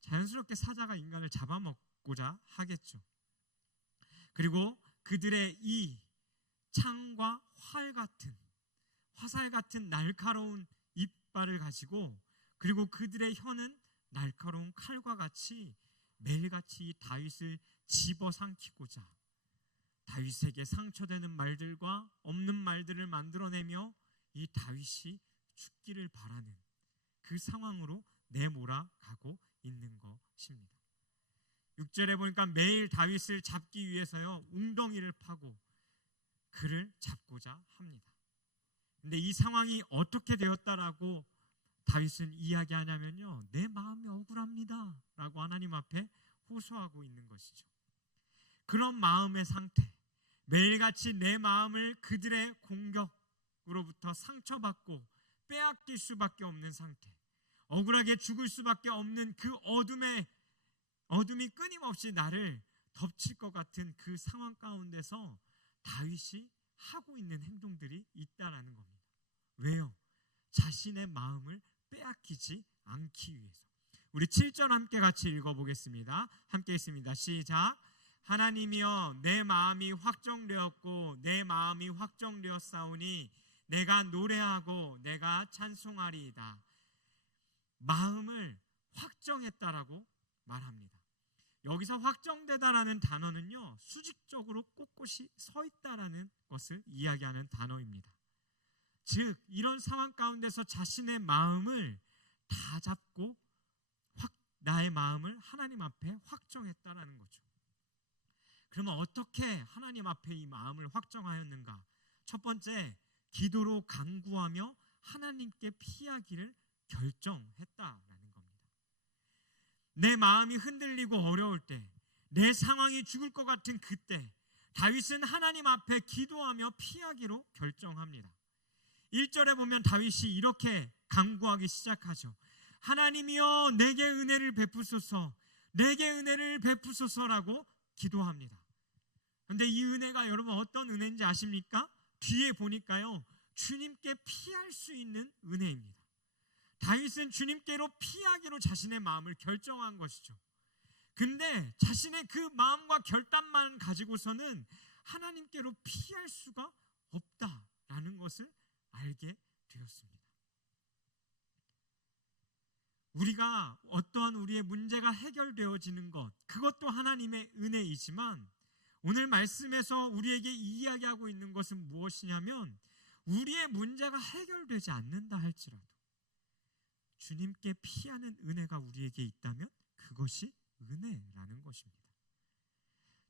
자연스럽게 사자가 인간을 잡아먹고자 하겠죠. 그리고 그들의 이 창과 화살 같은 날카로운 이빨을 가지고, 그리고 그들의 혀는 날카로운 칼과 같이 매일같이 다윗을 집어삼키고자 다윗에게 상처되는 말들과 없는 말들을 만들어내며 이 다윗이 죽기를 바라는 그 상황으로 내몰아가고 있는 것입니다. 6절에 보니까 매일 다윗을 잡기 위해서요, 웅덩이를 파고 그를 잡고자 합니다. 근데 이 상황이 어떻게 되었다라고 다윗은 이야기하냐면요, 내 마음이 억울합니다 라고 하나님 앞에 호소하고 있는 것이죠. 그런 마음의 상태, 매일같이 내 마음을 그들의 공격으로부터 상처받고 빼앗길 수밖에 없는 상태, 억울하게 죽을 수밖에 없는 그 어둠이 끊임없이 나를 덮칠 것 같은 그 상황 가운데서 다윗이 하고 있는 행동들이 있다라는 겁니다. 왜요? 자신의 마음을 빼앗기지 않기 위해서. 우리 7절 함께 같이 읽어보겠습니다. 함께 있습니다. 시작. 하나님이여 내 마음이 확정되었고 내 마음이 확정되었사오니 내가 노래하고 내가 찬송하리이다. 마음을 확정했다라고 말합니다. 여기서 확정되다라는 단어는요, 수직적으로 꼿꼿이 서 있다라는 것을 이야기하는 단어입니다. 즉 이런 상황 가운데서 자신의 마음을 다 잡고 나의 마음을 하나님 앞에 확정했다라는 거죠. 그러면 어떻게 하나님 앞에 이 마음을 확정하였는가? 첫 번째, 기도로 간구하며 하나님께 피하기를 결정했다라는 겁니다. 내 마음이 흔들리고 어려울 때, 내 상황이 죽을 것 같은 그때 다윗은 하나님 앞에 기도하며 피하기로 결정합니다. 1절에 보면 다윗이 이렇게 간구하기 시작하죠. 하나님이여 내게 은혜를 베푸소서, 내게 은혜를 베푸소서라고 기도합니다. 그런데 이 은혜가 여러분 어떤 은혜인지 아십니까? 뒤에 보니까요, 주님께 피할 수 있는 은혜입니다. 다윗은 주님께로 피하기로 자신의 마음을 결정한 것이죠. 근데 자신의 그 마음과 결단만 가지고서는 하나님께로 피할 수가 없다라는 것을 알게 되었습니다. 우리가 어떠한 우리의 문제가 해결되어지는 것, 그것도 하나님의 은혜이지만 오늘 말씀에서 우리에게 이야기하고 있는 것은 무엇이냐면, 우리의 문제가 해결되지 않는다 할지라도 주님께 피하는 은혜가 우리에게 있다면 그것이 은혜라는 것입니다.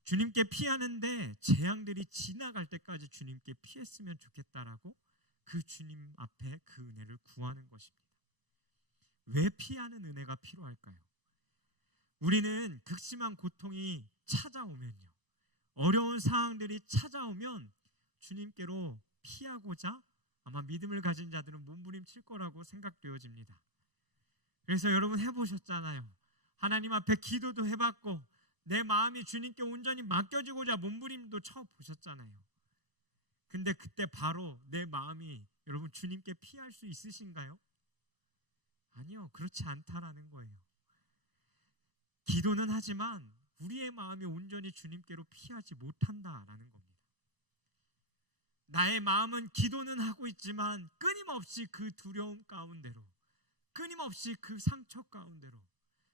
주님께 피하는데 재앙들이 지나갈 때까지 주님께 피했으면 좋겠다라고 그 주님 앞에 그 은혜를 구하는 것입니다. 왜 피하는 은혜가 필요할까요? 우리는 극심한 고통이 찾아오면요, 어려운 상황들이 찾아오면 주님께로 피하고자 아마 믿음을 가진 자들은 몸부림칠 거라고 생각되어집니다. 그래서 여러분 해보셨잖아요. 하나님 앞에 기도도 해봤고 내 마음이 주님께 온전히 맡겨지고자 몸부림도 쳐보셨잖아요. 근데 그때 바로 내 마음이 여러분 주님께 피할 수 있으신가요? 아니요, 그렇지 않다라는 거예요. 기도는 하지만 우리의 마음이 온전히 주님께로 피하지 못한다라는 겁니다. 나의 마음은 기도는 하고 있지만 끊임없이 그 두려움 가운데로, 끊임없이 그 상처 가운데로,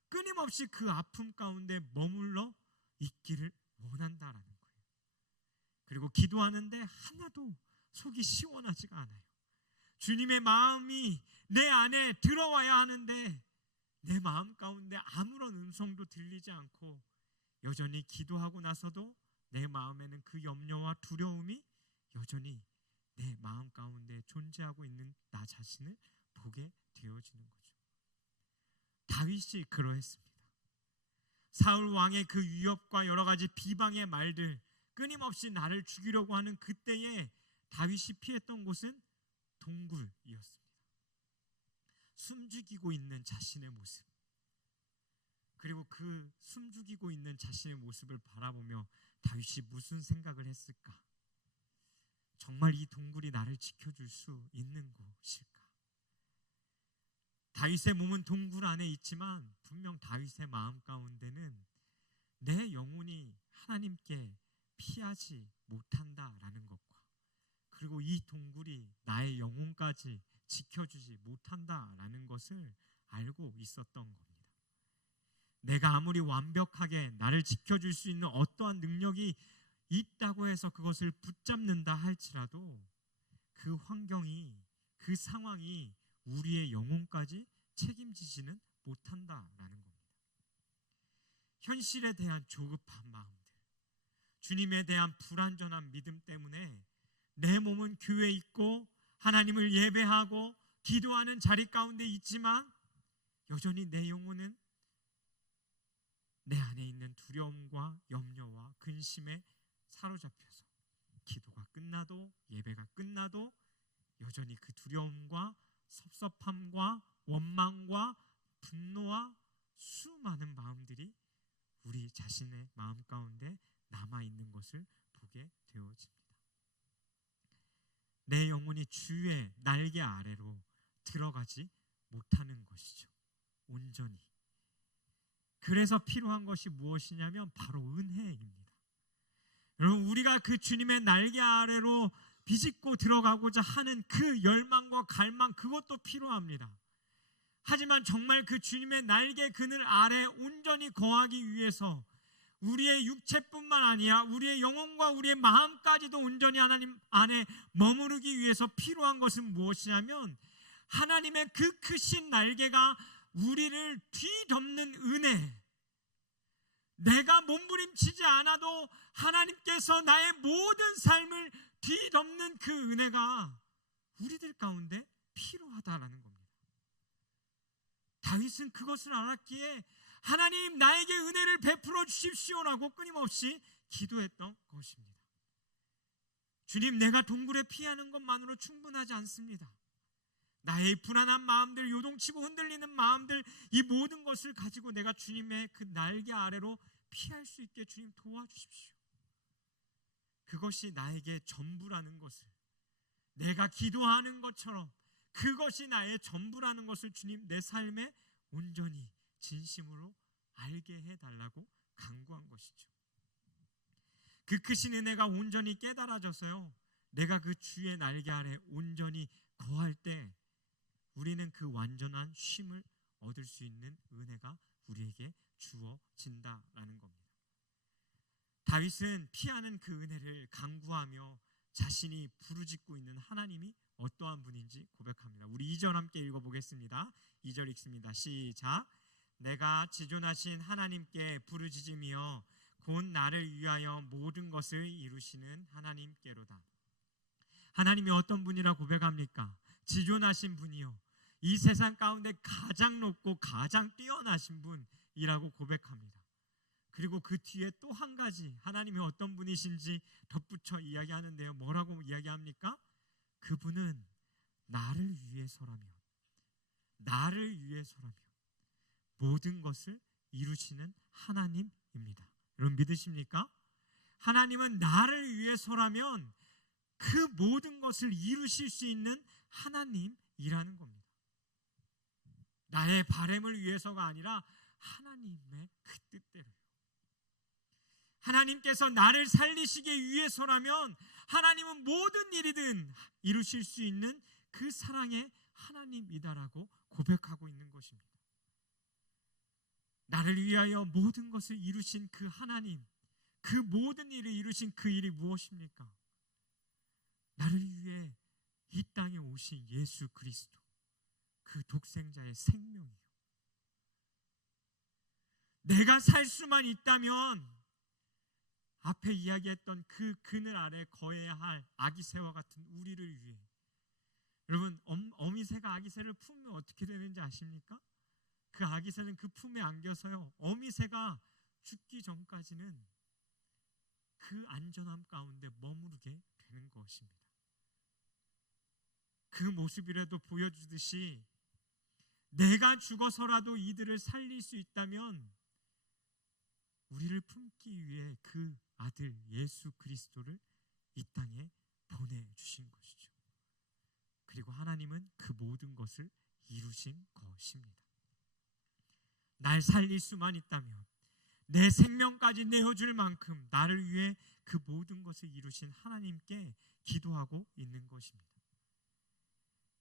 끊임없이 그 아픔 가운데 머물러 있기를 원한다라는 거예요. 그리고 기도하는데 하나도 속이 시원하지가 않아요. 주님의 마음이 내 안에 들어와야 하는데 내 마음 가운데 아무런 음성도 들리지 않고 여전히 기도하고 나서도 내 마음에는 그 염려와 두려움이 여전히 내 마음 가운데 존재하고 있는 나 자신을 보게 되어지는 거죠. 다윗이 그러했습니다. 사울 왕의 그 위협과 여러 가지 비방의 말들, 끊임없이 나를 죽이려고 하는 그때에 다윗이 피했던 곳은 동굴이었습니다. 숨죽이고 있는 자신의 모습, 그리고 그 숨죽이고 있는 자신의 모습을 바라보며 다윗이 무슨 생각을 했을까? 정말 이 동굴이 나를 지켜줄 수 있는 곳일까? 다윗의 몸은 동굴 안에 있지만 분명 다윗의 마음 가운데는 내 영혼이 하나님께 피하지 못한다라는 것과, 그리고 이 동굴이 나의 영혼까지 지켜주지 못한다라는 것을 알고 있었던 겁니다. 내가 아무리 완벽하게 나를 지켜줄 수 있는 어떠한 능력이 있다고 해서 그것을 붙잡는다 할지라도 그 환경이, 그 상황이 우리의 영혼까지 책임지지는 못한다라는 겁니다. 현실에 대한 조급한 마음들, 주님에 대한 불완전한 믿음 때문에 내 몸은 교회에 있고 하나님을 예배하고 기도하는 자리 가운데 있지만 여전히 내 영혼은 내 안에 있는 두려움과 염려와 근심에 사로잡혀서 기도가 끝나도, 예배가 끝나도 여전히 그 두려움과 섭섭함과 원망과 분노와 수많은 마음들이 우리 자신의 마음 가운데 남아있는 것을 보게 되어집니다. 내 영혼이 주의 날개 아래로 들어가지 못하는 것이죠. 온전히. 그래서 필요한 것이 무엇이냐면 바로 은혜입니다. 여러분, 우리가 그 주님의 날개 아래로 비집고 들어가고자 하는 그 열망과 갈망, 그것도 필요합니다. 하지만 정말 그 주님의 날개 그늘 아래 온전히 거하기 위해서 우리의 육체뿐만 아니라 우리의 영혼과 우리의 마음까지도 온전히 하나님 안에 머무르기 위해서 필요한 것은 무엇이냐면 하나님의 그 크신 날개가 우리를 뒤덮는 은혜. 내가 몸부림치지 않아도 하나님께서 나의 모든 삶을 뒤덮는 그 은혜가 우리들 가운데 필요하다라는 겁니다. 다윗은 그것을 알았기에 하나님 나에게 은혜를 베풀어 주십시오라고 끊임없이 기도했던 것입니다. 주님, 내가 동굴에 피하는 것만으로 충분하지 않습니다. 나의 불안한 마음들, 요동치고 흔들리는 마음들, 이 모든 것을 가지고 내가 주님의 그 날개 아래로 피할 수 있게 주님 도와주십시오. 그것이 나에게 전부라는 것을, 내가 기도하는 것처럼 그것이 나의 전부라는 것을 주님 내 삶에 온전히 진심으로 알게 해달라고 간구한 것이죠. 그 크신 은혜가 온전히 깨달아져서요, 내가 그 주의 날개 아래 온전히 거할 때 우리는 그 완전한 쉼을 얻을 수 있는 은혜가 우리에게 주어진다라는 겁니다. 다윗은 피하는 그 은혜를 간구하며 자신이 부르짖고 있는 하나님이 어떠한 분인지 고백합니다. 우리 2절 함께 읽어보겠습니다. 2절 읽습니다. 시작. 내가 지존하신 하나님께 부르짖으며 곧 나를 위하여 모든 것을 이루시는 하나님께로다. 하나님이 어떤 분이라 고백합니까? 지존하신 분이요, 이 세상 가운데 가장 높고 가장 뛰어나신 분이라고 고백합니다. 그리고 그 뒤에 또 한 가지 하나님이 어떤 분이신지 덧붙여 이야기하는데요. 뭐라고 이야기합니까? 그분은 나를 위해서라면 모든 것을 이루시는 하나님입니다. 여러분 믿으십니까? 하나님은 나를 위해서라면 그 모든 것을 이루실 수 있는 하나님이라는 겁니다. 나의 바램을 위해서가 아니라 하나님의 그 뜻대로요. 하나님께서 나를 살리시기 위해서라면 하나님은 모든 일이든 이루실 수 있는 그 사랑의 하나님이다라고 고백하고 있는 것입니다. 나를 위하여 모든 것을 이루신 그 하나님, 그 모든 일을 이루신 그 일이 무엇입니까? 나를 위해 이 땅에 오신 예수 그리스도, 그 독생자의 생명이요. 내가 살 수만 있다면 앞에 이야기했던 그 그늘 아래 거해야 할 아기새와 같은 우리를 위해, 여러분 어미새가 아기새를 품으면 어떻게 되는지 아십니까? 그 아기새는 그 품에 안겨서요, 어미새가 죽기 전까지는 그 안전함 가운데 머무르게 되는 것입니다. 그 모습이라도 보여주듯이 내가 죽어서라도 이들을 살릴 수 있다면 우리를 품기 위해 그 아들 예수 그리스도를 이 땅에 보내주신 것이죠. 그리고 하나님은 그 모든 것을 이루신 것입니다. 날 살릴 수만 있다면, 내 생명까지 내어줄 만큼 나를 위해 그 모든 것을 이루신 하나님께 기도하고 있는 것입니다.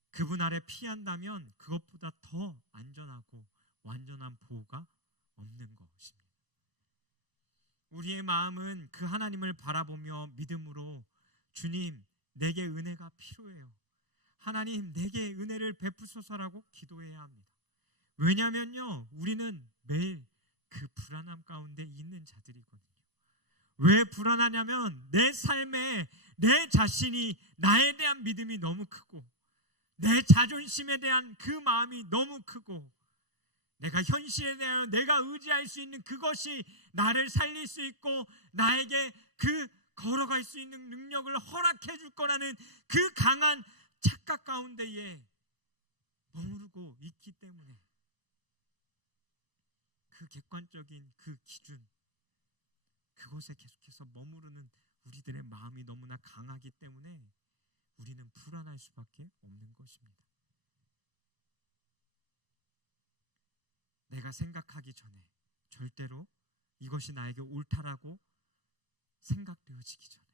그분 아래 피한다면 그것보다 더 안전하고 완전한 보호가 없는 것입니다. 우리의 마음은 그 하나님을 바라보며 믿음으로 주님, 내게 은혜가 필요해요. 하나님, 내게 은혜를 베푸소서라고 기도해야 합니다. 왜냐하면요, 우리는 매일 그 불안함 가운데 있는 자들이거든요. 왜 불안하냐면 내 삶에 내 자신이, 나에 대한 믿음이 너무 크고 내 자존심에 대한 그 마음이 너무 크고 내가 현실에 대하여 내가 의지할 수 있는 그것이 나를 살릴 수 있고 나에게 그 걸어갈 수 있는 능력을 허락해 줄 거라는 그 강한 착각 가운데에 머무르고 있기 때문에, 그 객관적인 그 기준, 그것에 계속해서 머무르는 우리들의 마음이 너무나 강하기 때문에 우리는 불안할 수밖에 없는 것입니다. 내가 생각하기 전에, 절대로 이것이 나에게 옳다라고 생각되어지기 전에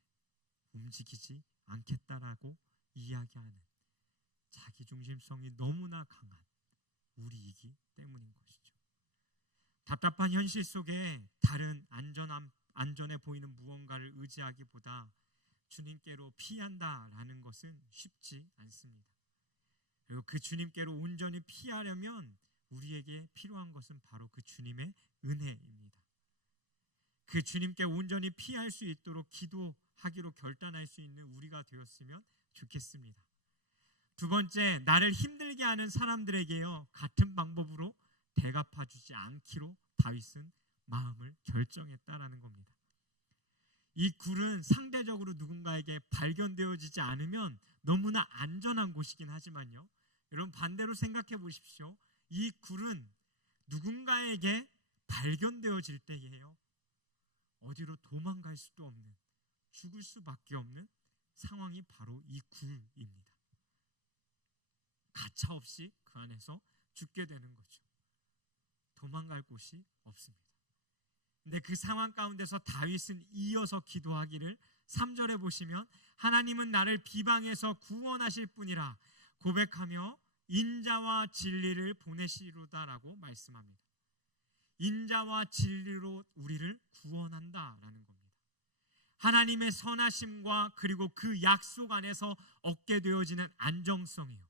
움직이지 않겠다라고 이야기하는 자기중심성이 너무나 강한 우리이기 때문인 것이죠. 답답한 현실 속에 다른 안전해 보이는 무언가를 의지하기보다 주님께로 피한다라는 것은 쉽지 않습니다. 그리고 그 주님께로 온전히 피하려면 우리에게 필요한 것은 바로 그 주님의 은혜입니다. 그 주님께 온전히 피할 수 있도록 기도하기로 결단할 수 있는 우리가 되었으면 좋겠습니다. 두 번째, 나를 힘들게 하는 사람들에게요, 같은 방법으로 대갚아주지 않기로 다윗은 마음을 결정했다라는 겁니다. 이 굴은 상대적으로 누군가에게 발견되어지지 않으면 너무나 안전한 곳이긴 하지만요, 여러분 반대로 생각해 보십시오. 이 굴은 누군가에게 발견되어질 때예요, 어디로 도망갈 수도 없는, 죽을 수밖에 없는 상황이 바로 이 굴입니다. 가차없이 그 안에서 죽게 되는 거죠. 도망갈 곳이 없습니다. 근데 그 상황 가운데서 다윗은 이어서 기도하기를 3절에 보시면 하나님은 나를 비방에서 구원하실 분이라 고백하며 인자와 진리를 보내시로다라고 말씀합니다. 인자와 진리로 우리를 구원한다라는 겁니다. 하나님의 선하심과 그리고 그 약속 안에서 얻게 되어지는 안정성이요,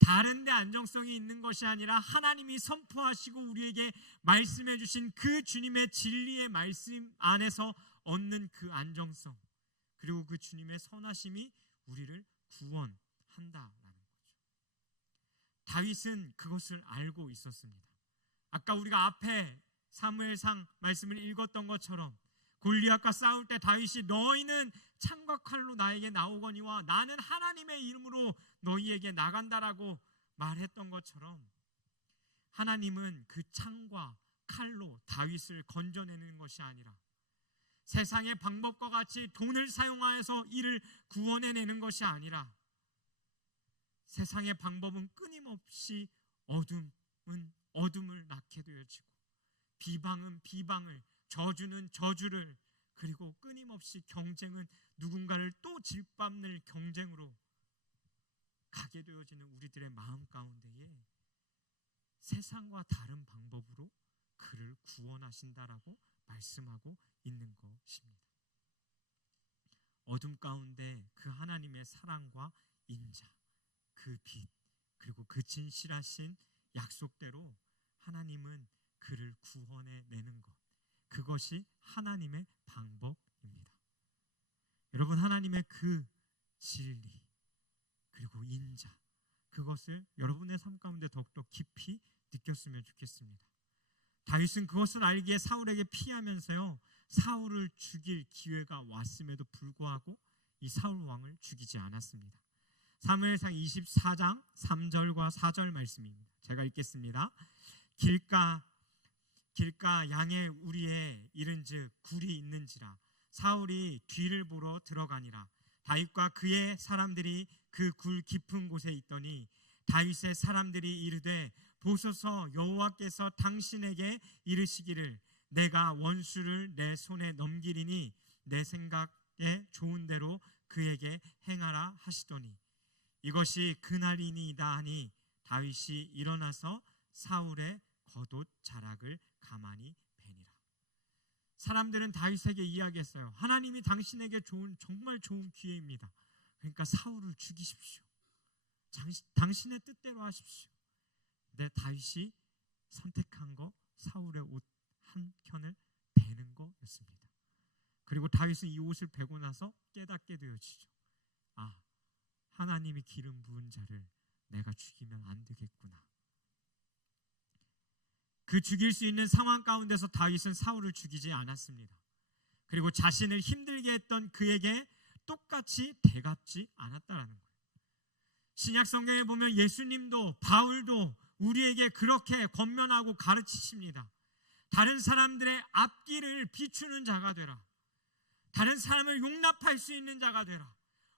다른 데 안정성이 있는 것이 아니라 하나님이 선포하시고 우리에게 말씀해 주신 그 주님의 진리의 말씀 안에서 얻는 그 안정성, 그리고 그 주님의 선하심이 우리를 구원한다라는 거죠. 다윗은 그것을 알고 있었습니다. 아까 우리가 앞에 사무엘상 말씀을 읽었던 것처럼 골리앗과 싸울 때 다윗이 너희는 창과 칼로 나에게 나오거니와 나는 하나님의 이름으로 너희에게 나간다라고 말했던 것처럼 하나님은 그 창과 칼로 다윗을 건져내는 것이 아니라 세상의 방법과 같이 돈을 사용하여서 이를 구원해내는 것이 아니라 세상의 방법은 끊임없이 어둠은 어둠을 낳게 되어지고 비방은 비방을, 저주는 저주를, 그리고 끊임없이 경쟁은 누군가를 또 짓밟는 경쟁으로 가게 되어지는 우리들의 마음 가운데에 세상과 다른 방법으로 그를 구원하신다라고 말씀하고 있는 것입니다. 어둠 가운데 그 하나님의 사랑과 인자, 그 빛, 그리고 그 진실하신 약속대로 하나님은 그를 구원해내는 것, 그것이 하나님의 방법입니다. 여러분, 하나님의 그 진리 그리고 인자, 그것을 여러분의 삶 가운데 더욱더 깊이 느꼈으면 좋겠습니다. 다윗은 그것을 알기에 사울에게 피하면서요, 사울을 죽일 기회가 왔음에도 불구하고 이 사울 왕을 죽이지 않았습니다. 사무엘상 24장 3절과 4절 말씀입니다. 제가 읽겠습니다. 길가 양의 우리에 이른즉 굴이 있는지라 사울이 뒤를 보러 들어가니라. 다윗과 그의 사람들이 그 굴 깊은 곳에 있더니 다윗의 사람들이 이르되 보소서, 여호와께서 당신에게 이르시기를 내가 원수를 내 손에 넘기리니 내 생각에 좋은 대로 그에게 행하라 하시더니 이것이 그날이니이다 하니 다윗이 일어나서 사울의 겉옷 자락을 가만히 베니라. 사람들은 다윗에게 이야기했어요. 하나님이 당신에게 정말 좋은 기회입니다. 그러니까 사울을 죽이십시오. 당신의 뜻대로 하십시오. 근데 다윗이 선택한 거 사울의 옷 한 켠을 베는 거였습니다. 그리고 다윗은 이 옷을 베고 나서 깨닫게 되어지죠. 아, 하나님이 기름 부은 자를 내가 죽이면 안 되겠구나. 그 죽일 수 있는 상황 가운데서 다윗은 사울을 죽이지 않았습니다. 그리고 자신을 힘들게 했던 그에게 똑같이 대갚지 않았다라는 거예요. 신약 성경에 보면 예수님도 바울도 우리에게 그렇게 권면하고 가르치십니다. 다른 사람들의 앞길을 비추는 자가 되라. 다른 사람을 용납할 수 있는 자가 되라.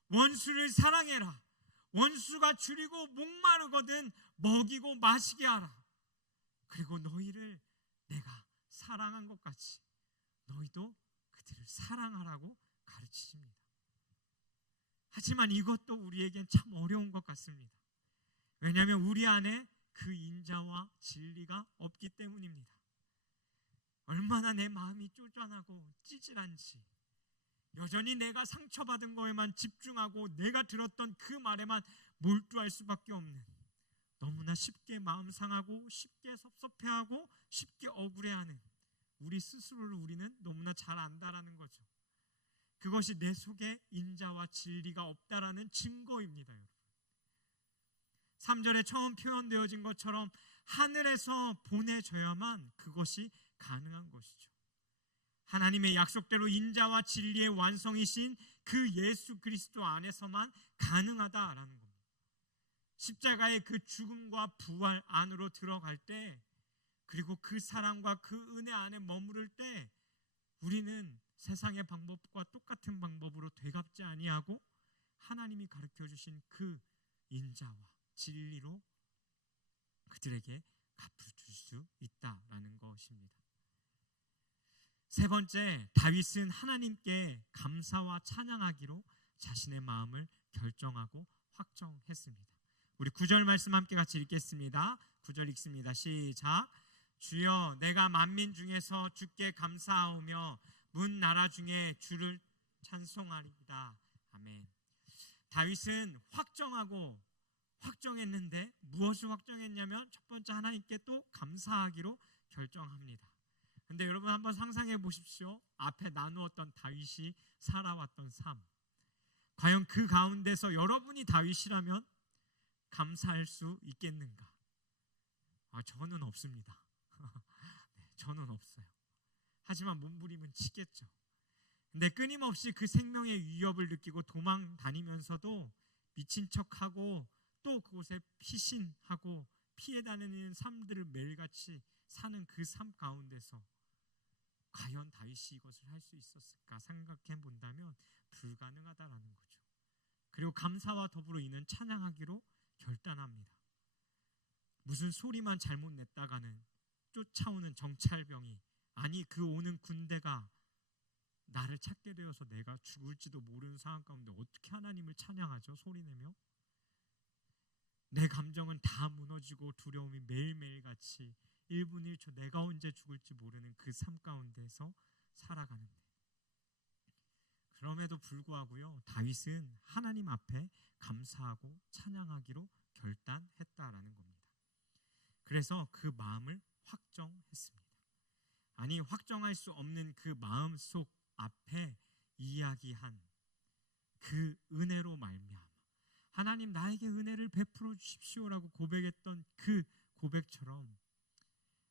원수를 사랑해라. 원수가 줄이고 목마르거든 먹이고 마시게 하라. 그리고 너희를 내가 사랑한 것 같이 너희도 그들을 사랑하라고 가르치십니다. 하지만 이것도 우리에겐 참 어려운 것 같습니다. 왜냐하면 우리 안에 그 인자와 진리가 없기 때문입니다. 얼마나 내 마음이 쪼잔하고 찌질한지, 여전히 내가 상처받은 거에만 집중하고 내가 들었던 그 말에만 몰두할 수밖에 없는, 너무나 쉽게 마음 상하고 쉽게 섭섭해하고 쉽게 억울해하는 우리 스스로를 우리는 너무나 잘 안다라는 거죠. 그것이 내 속에 인자와 진리가 없다라는 증거입니다. 여러분. 3절에 처음 표현되어진 것처럼 하늘에서 보내져야만 그것이 가능한 것이죠. 하나님의 약속대로 인자와 진리의 완성이신 그 예수 그리스도 안에서만 가능하다라는 겁니다. 십자가의 그 죽음과 부활 안으로 들어갈 때, 그리고 그 사랑과 그 은혜 안에 머무를 때 우리는 세상의 방법과 똑같은 방법으로 되갚지 아니하고 하나님이 가르쳐 주신 그 인자와 진리로 그들에게 갚을 수 있다라는 것입니다. 세 번째, 다윗은 하나님께 감사와 찬양하기로 자신의 마음을 결정하고 확정했습니다. 우리 9절 말씀 함께 같이 읽겠습니다. 9절 읽습니다. 시작. 주여, 내가 만민 중에서 주께 감사하오며 문 나라 중에 주를 찬송하리이다. 아멘. 다윗은 확정했는데 무엇을 확정했냐면 첫 번째, 하나님께 또 감사하기로 결정합니다. 근데 여러분 한번 상상해 보십시오. 앞에 나누었던 다윗이 살아왔던 삶, 과연 그 가운데서 여러분이 다윗이라면 감사할 수 있겠는가? 저는 없습니다. 네, 저는 없어요. 하지만 몸부림은 치겠죠. 근데 끊임없이 그 생명의 위협을 느끼고 도망 다니면서도 미친 척하고 또 그곳에 피신하고 피해 다니는 삶들을 매일같이 사는 그 삶 가운데서 과연 다윗이 이것을 할 수 있었을까 생각해 본다면 불가능하다라는 거죠. 그리고 감사와 더불어 이는 찬양하기로 결단합니다. 무슨 소리만 잘못 냈다가는 쫓아오는 정찰병이, 아니 그 오는 군대가 나를 찾게 되어서 내가 죽을지도 모르는 상황 가운데 어떻게 하나님을 찬양하죠? 소리내며. 내 감정은 다 무너지고 두려움이 매일매일 같이 1분 1초 내가 언제 죽을지 모르는 그 삶 가운데서 살아가는데, 그럼에도 불구하고요, 다윗은 하나님 앞에 감사하고 찬양하기로 결단했다라는 겁니다. 그래서 그 마음을 확정했습니다. 아니, 확정할 수 없는 그 마음속 앞에 이야기한 그 은혜로 말미암아 하나님 나에게 은혜를 베풀어 주십시오라고 고백했던 그 고백처럼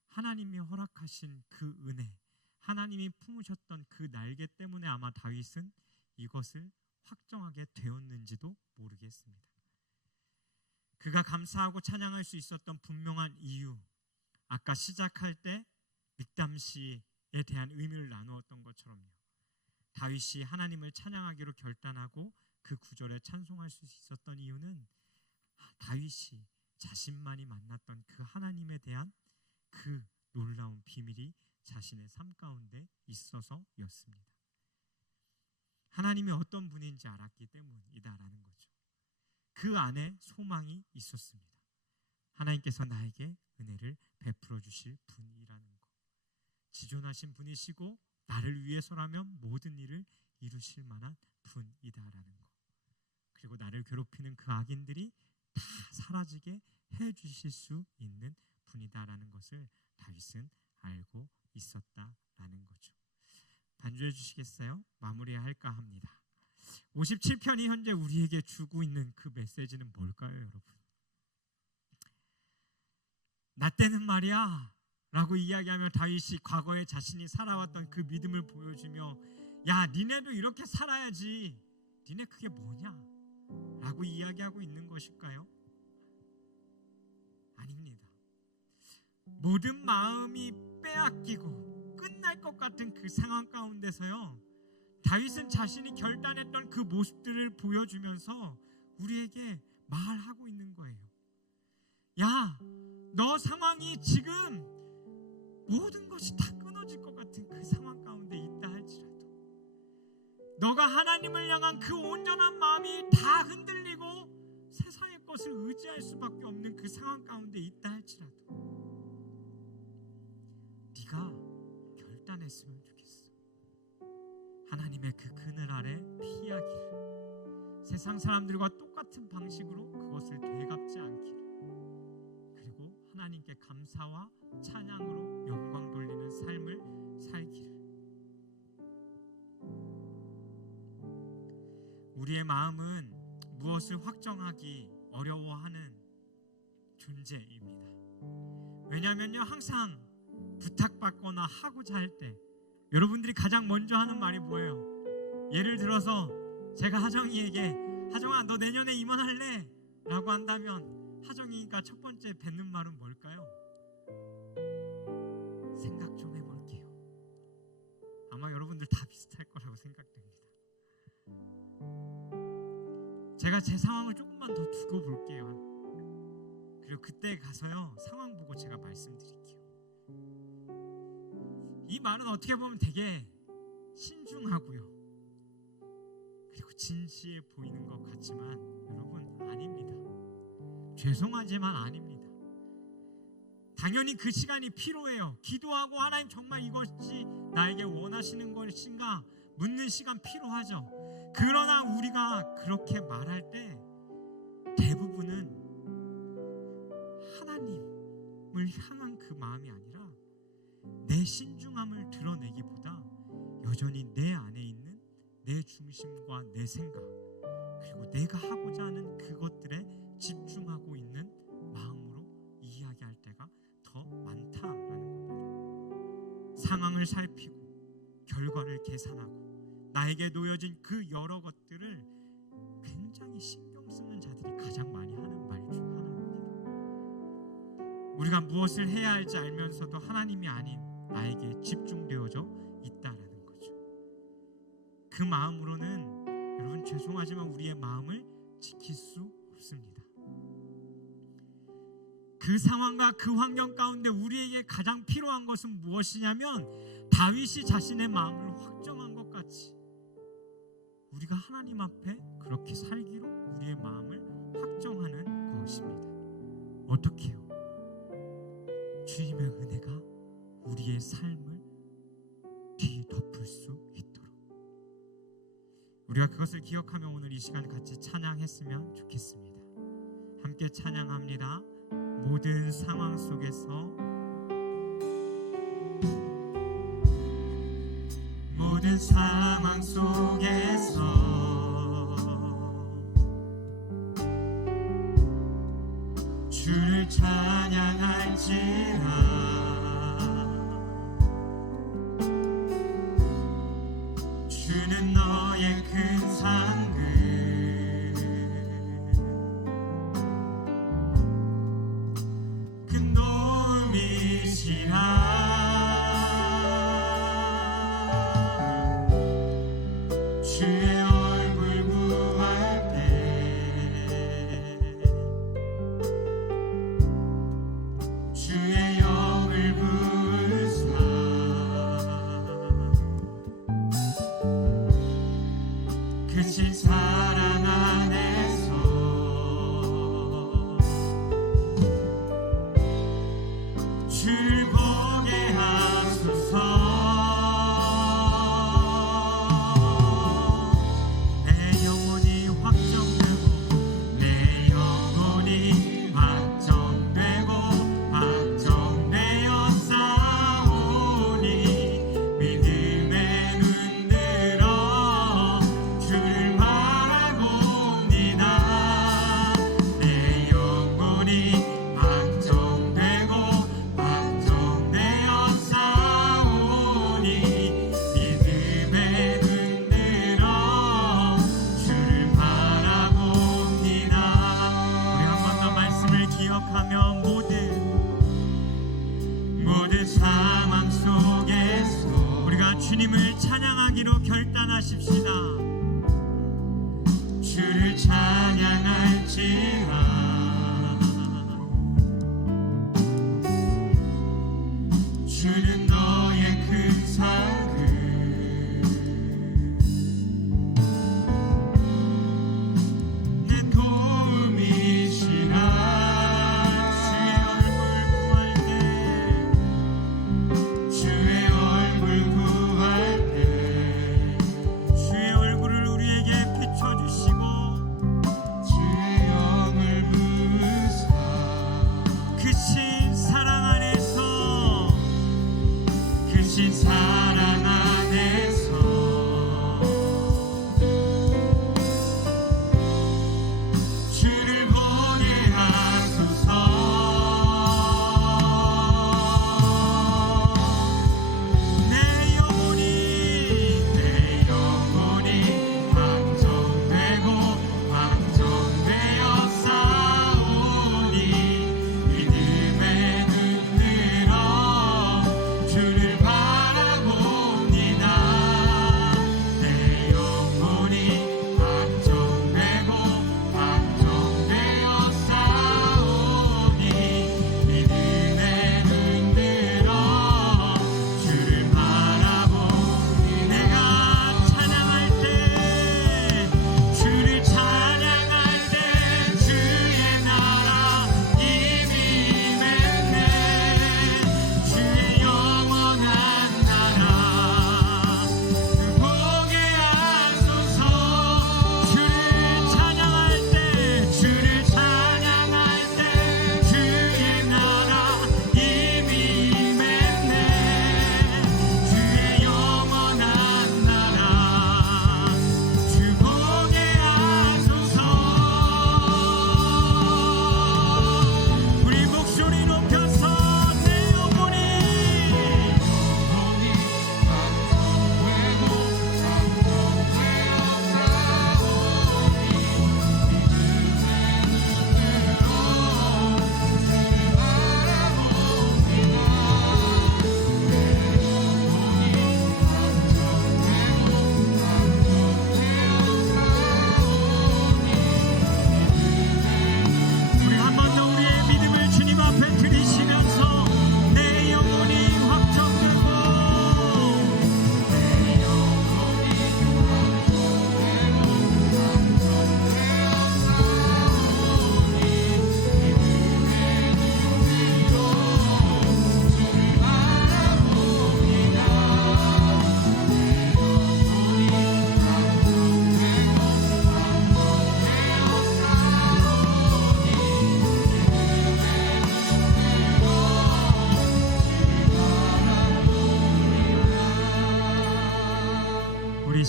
하나님이 허락하신 그 은혜, 하나님이 품으셨던 그 날개 때문에 아마 다윗은 이것을 확정하게 되었는지도 모르겠습니다. 그가 감사하고 찬양할 수 있었던 분명한 이유, 아까 시작할 때 믹담시에 대한 의미를 나누었던 것처럼요, 다윗이 하나님을 찬양하기로 결단하고 그 구절에 찬송할 수 있었던 이유는 다윗이 자신만이 만났던 그 하나님에 대한 그 놀라운 비밀이 자신의 삶 가운데 있어서였습니다. 하나님이 어떤 분인지 알았기 때문이다라는 거죠. 그 안에 소망이 있었습니다. 하나님께서 나에게 은혜를 베풀어 주실 분이라는 것, 지존하신 분이시고 나를 위해서라면 모든 일을 이루실 만한 분이다라는 것, 그리고 나를 괴롭히는 그 악인들이 다 사라지게 해주실 수 있는 분이다라는 것을 다윗은 알고 있었다라는 거죠. 반주해 주시겠어요? 마무리해야 할까 합니다. 57편이 현재 우리에게 주고 있는 그 메시지는 뭘까요, 여러분? 나 때는 말이야 라고 이야기하며 다윗이 과거에 자신이 살아왔던 그 믿음을 보여주며, 야, 니네도 이렇게 살아야지, 니네 그게 뭐냐 라고 이야기하고 있는 것일까요? 아닙니다. 모든 마음이 빼앗기고 끝날 것 같은 그 상황 가운데서요, 다윗은 자신이 결단했던 그 모습들을 보여주면서 우리에게 말하고 있는 거예요. 야, 너 상황이 지금 모든 것이 다 끊어질 것 같은 그 상황 가운데 있다 할지라도 너가 하나님을 향한 그 온전한 마음이 다 흔들리고 세상의 것을 의지할 수밖에 없는 그 상황 가운데 있다 할지라도 네가 결단했으면 좋겠어. 하나님의 그 그늘 아래 피하기를, 세상 사람들과 똑같은 방식으로 그것을 되갚지 않기를, 그리고 하나님께 감사와 찬양으로 영광 돌리는 삶을 살기를. 우리의 마음은 무엇을 확정하기 어려워하는 존재입니다. 왜냐하면요, 항상 부탁받거나 하고자 할 때 여러분들이 가장 먼저 하는 말이 뭐예요? 예를 들어서 제가 하정이에게 하정아 너 내년에 임원할래? 라고 한다면 하정이가 첫 번째 뱉는 말은 뭘까요? 생각 좀 해볼게요. 아마 여러분들 다 비슷할 거라고 생각됩니다. 제가 제 상황을 조금만 더 두고 볼게요. 그리고 그때 가서요 상황 보고 제가 말씀드릴게요. 이 말은 어떻게 보면 되게 신중하고요, 그리고 진지해 보이는 것 같지만 여러분 아닙니다. 죄송하지만 아닙니다. 당연히 그 시간이 필요해요. 기도하고 하나님 정말 이것이 나에게 원하시는 것인가 묻는 시간 필요하죠. 그러나 우리가 그렇게 말할 때 대부분은 하나님을 향한 그 마음이 아니라 내 신중함을 드러내기보다 여전히 내 안에 있는 내 중심과 내 생각, 그리고 내가 하고자 하는 그것들에 집중하고 있는 마음으로 이야기할 때가 더 많다라는 겁니다. 상황을 살피고 결과를 계산하고 나에게 놓여진 그 여러 것들을 굉장히 신경 쓰는 자들이 가장 많이 하는 말 중 하나입니다. 우리가 무엇을 해야 할지 알면서도 하나님이 아닌 나에게 집중되어져 있다라는 거죠. 그 마음으로는 여러분 죄송하지만 우리의 마음을 지킬 수 없습니다. 그 상황과 그 환경 가운데 우리에게 가장 필요한 것은 무엇이냐면 다윗이 자신의 마음을 확정한 것 같이 우리가 하나님 앞에 그렇게 살기로 우리의 마음을 확정하는 것입니다. 어떻게 해요? 주님의 은혜가 우리의 삶을 뒤덮을 수 있도록 우리가 그것을 기억하며 오늘 이 시간 같이 찬양했으면 좋겠습니다. 함께 찬양합니다. 모든 상황 속에서 모든 상황 속에서 주를 찬양할지라 주는 너의 큰 상급 큰 도움이시라 주의 얼굴 구할 때 주의 영을 부으사 크신 사랑 안에서 주를 보게 하소서. 내 영혼이 확정되고 내 영혼이 확정되고 확정되어 싸우니 믿음의 눈 들어 주를 바라봅니다. 내 영혼이 확정되고 확정되어 싸우니 믿음의 눈 들어 주를 바라봅니다. 우리 한 번 더 말씀을 기억하며 모든 상황 속에서 우리가 주님을 찬양하기로 결단하십시다. 주를 찬양할지라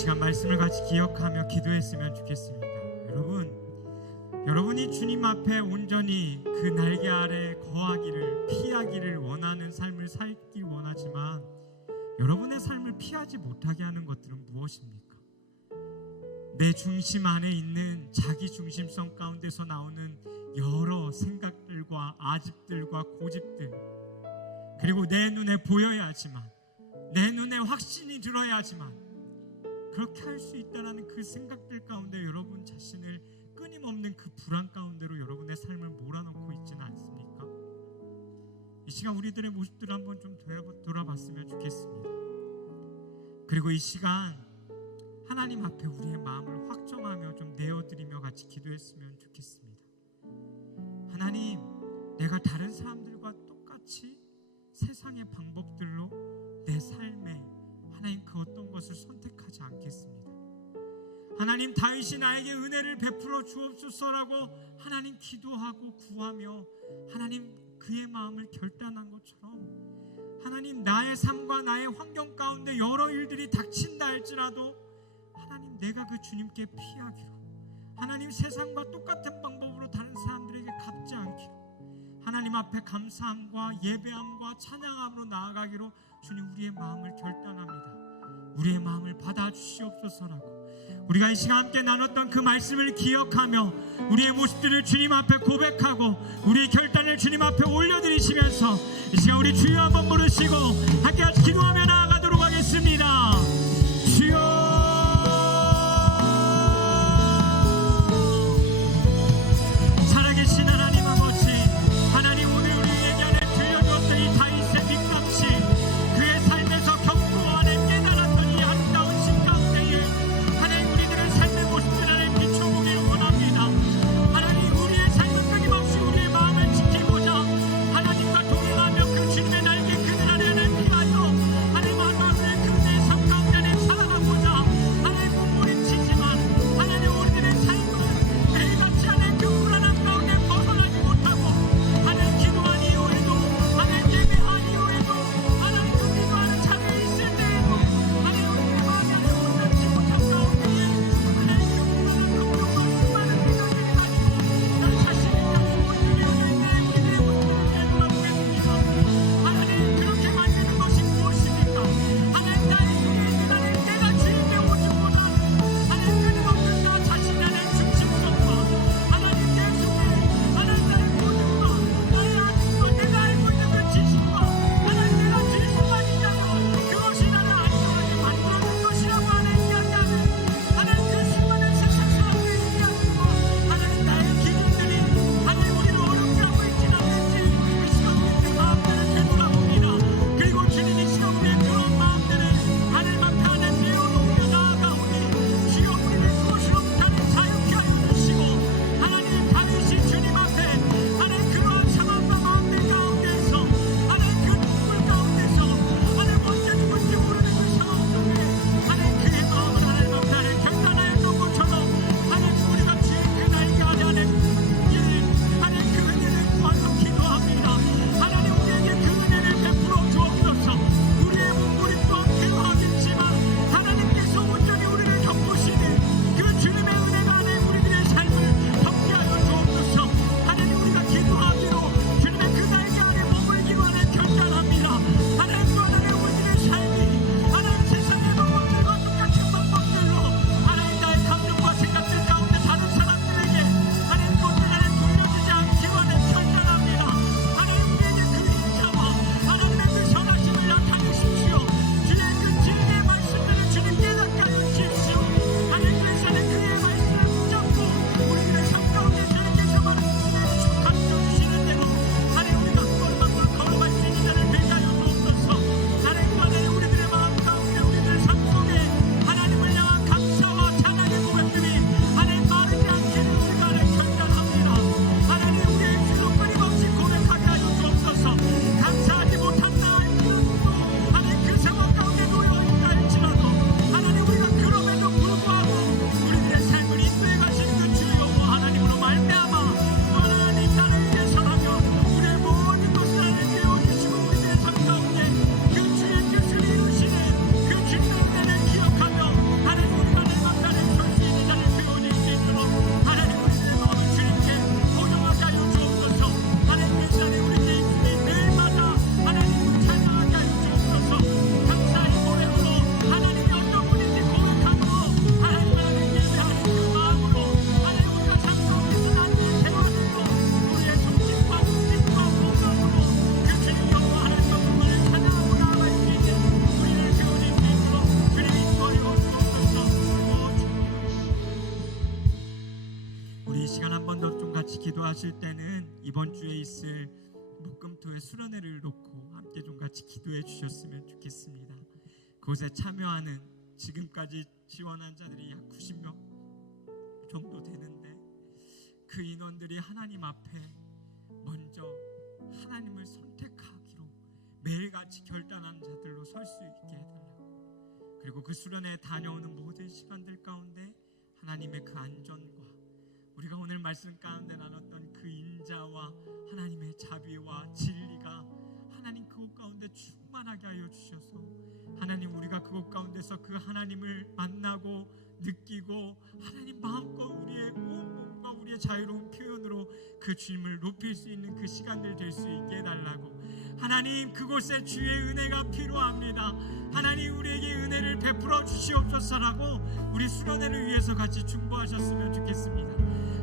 시간 말씀을 같이 기억하며 기도했으면 좋겠습니다. 여러분이 주님 앞에 온전히 그 날개 아래 거하기를, 피하기를 원하는 삶을 살길 원하지만 여러분의 삶을 피하지 못하게 하는 것들은 무엇입니까? 내 중심 안에 있는 자기 중심성 가운데서 나오는 여러 생각들과 아집들과 고집들, 그리고 내 눈에 보여야지만, 내 눈에 확신이 들어야지만 그렇게 할 수 있다는 그 생각들 가운데 여러분 자신을 끊임없는 그 불안 가운데로 여러분의 삶을 몰아넣고 있지는 않습니까? 이 시간 우리들의 모습들을 한번 좀 돌아봤으면 좋겠습니다. 그리고 이 시간 하나님 앞에 우리의 마음을 확정하며 좀 내어드리며 같이 기도했으면 좋겠습니다. 하나님, 내가 다른 사람들과 똑같이 세상의 방법들로 내 삶에 하나님 그 어떤 것을 선택하지 않겠습니다. 하나님, 다윗이 나에게 은혜를 베풀어 주옵소서라고 하나님 기도하고 구하며 하나님 그의 마음을 결단한 것처럼 하나님, 나의 삶과 나의 환경 가운데 여러 일들이 닥친다 할지라도 하나님, 내가 그 주님께 피하기로, 하나님 세상과 똑같은 방법으로 다른 사람들에게 갚지 않기로, 하나님 앞에 감사함과 예배함과 찬양함으로 나아가기로 주님 우리의 마음을 결단합니다. 우리의 마음을 받아주시옵소서라고 우리가 이 시간 함께 나눴던 그 말씀을 기억하며 우리의 모습들을 주님 앞에 고백하고 우리의 결단을 주님 앞에 올려드리시면서 이 시간 우리 주여 한번 부르시고 함께 같이 기도하며 나아가도록 하겠습니다. 주여, 살아계신 하나님 아버지, 하나님 오늘 우리에게 안에 들려주었던 이 다윗의 뒷감치, 그의 삶에서 겪고 안에 깨달았던 이 아름다운 신 가운데에 하나님 우리들의 삶의 모습들 안에 비춰보길 원합니다. 하나님, 우리의 삶은 끊임없이 우리의 마음을 지키고자 하나님과 동행하며 그 주님의 날개 그늘 아래 피하여 하나님 하나님의 그 은혜의 성 시간 한 번 더 좀 같이 기도하실 때는 이번 주에 있을 목금토의 수련회를 놓고 함께 좀 같이 기도해 주셨으면 좋겠습니다. 그곳에 참여하는 지금까지 지원한 자들이 약 90명 정도 되는데 그 인원들이 하나님 앞에 먼저 하나님을 선택하기로 매일같이 결단한 자들로 설 수 있게 해달라고, 그리고 그 수련회에 다녀오는 모든 시간들 가운데 하나님의 그 안전과 우리가 오늘 말씀 가운데 나눴던 그 인자와 하나님의 자비와 진리가 하나님 그곳 가운데 충만하게 하여 주셔서 하나님 우리가 그곳 가운데서 그 하나님을 만나고 느끼고 하나님 마음껏 우리의 온 몸과 우리의 자유로운 표현으로 그 주님을 높일 수 있는 그 시간들 될 수 있게 해달라고. 하나님 그곳에 주의 은혜가 필요합니다. 하나님 우리에게 은혜를 베풀어 주시옵소서라고 우리 수련회를 위해서 같이 중보하셨으면 좋겠습니다.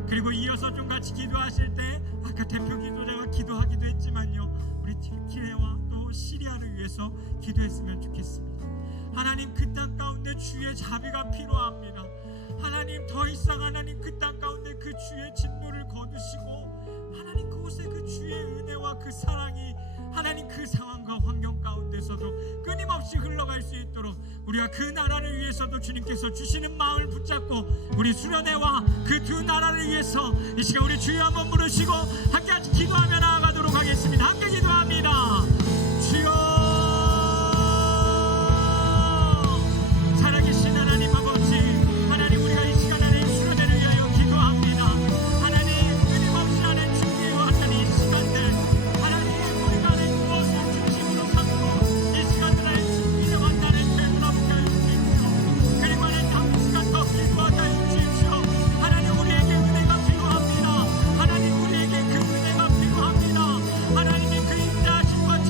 그리고 이어서 좀 같이 기도하실 때 아까 대표 기도자가 기도하기도 했지만요, 우리 튀르키예와 또 시리아를 위해서 기도했으면 좋겠습니다. 하나님 그 땅 가운데 주의 자비가 필요합니다. 하나님 더 이상 하나님 그 땅 가운데 그 주의 진노를 거두시고 하나님 그곳에 그 주의 은혜와 그 사랑이 하나님 그 상황과 환경 가운데서도 끊임없이 흘러갈 수 있도록 우리가 그 나라를 위해서도 주님께서 주시는 마음을 붙잡고 우리 수련회와 그 두 나라를 위해서 이 시간 우리 주여 한번 부르시고 함께 같이 기도하며 나아가도록 하겠습니다. 함께 기도합니다. 주여 살아계신 하나님 아버지, 하나님 우리가 이 시간 안에 수련회를 위하여 기도합니다. 하나님 끊임없이 하나님 준비해왔던 이 시간들 하나님 우리가 하나님 무엇을 중심으로 삼고 이 시간들 안에 준비해왔다는 되돌아보게 하여 주십시오. 그리고 하나님 다음 시간 더 기도하게 하여 주십시오. 하나님 우리에게 은혜가 필요합니다. 하나님 우리에게 그 은혜가 필요합니다. 하나님의 그 인자하심과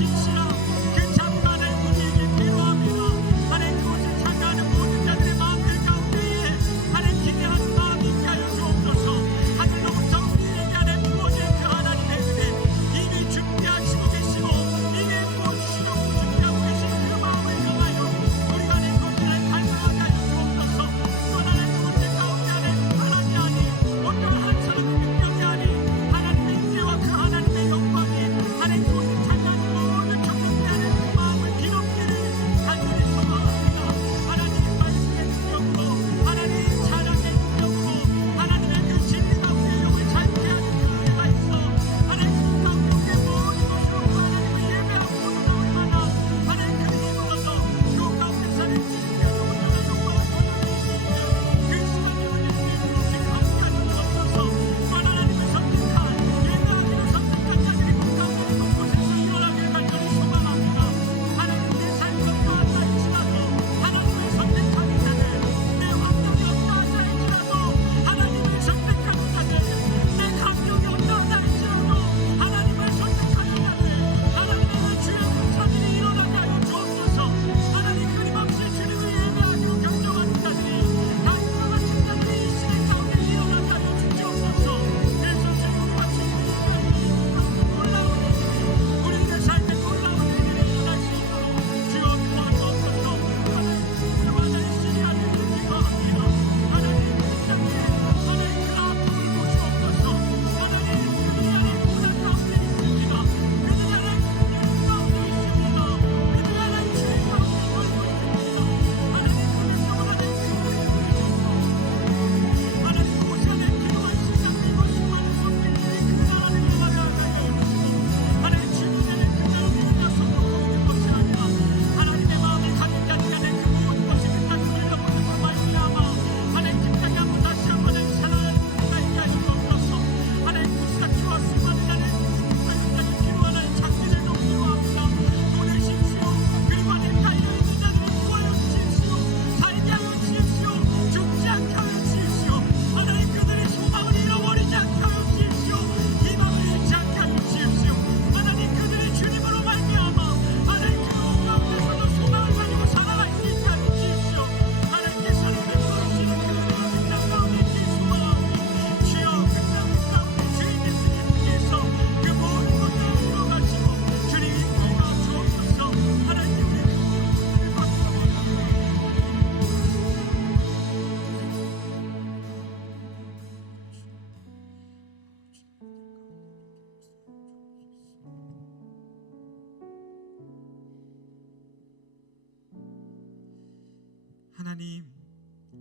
하나님,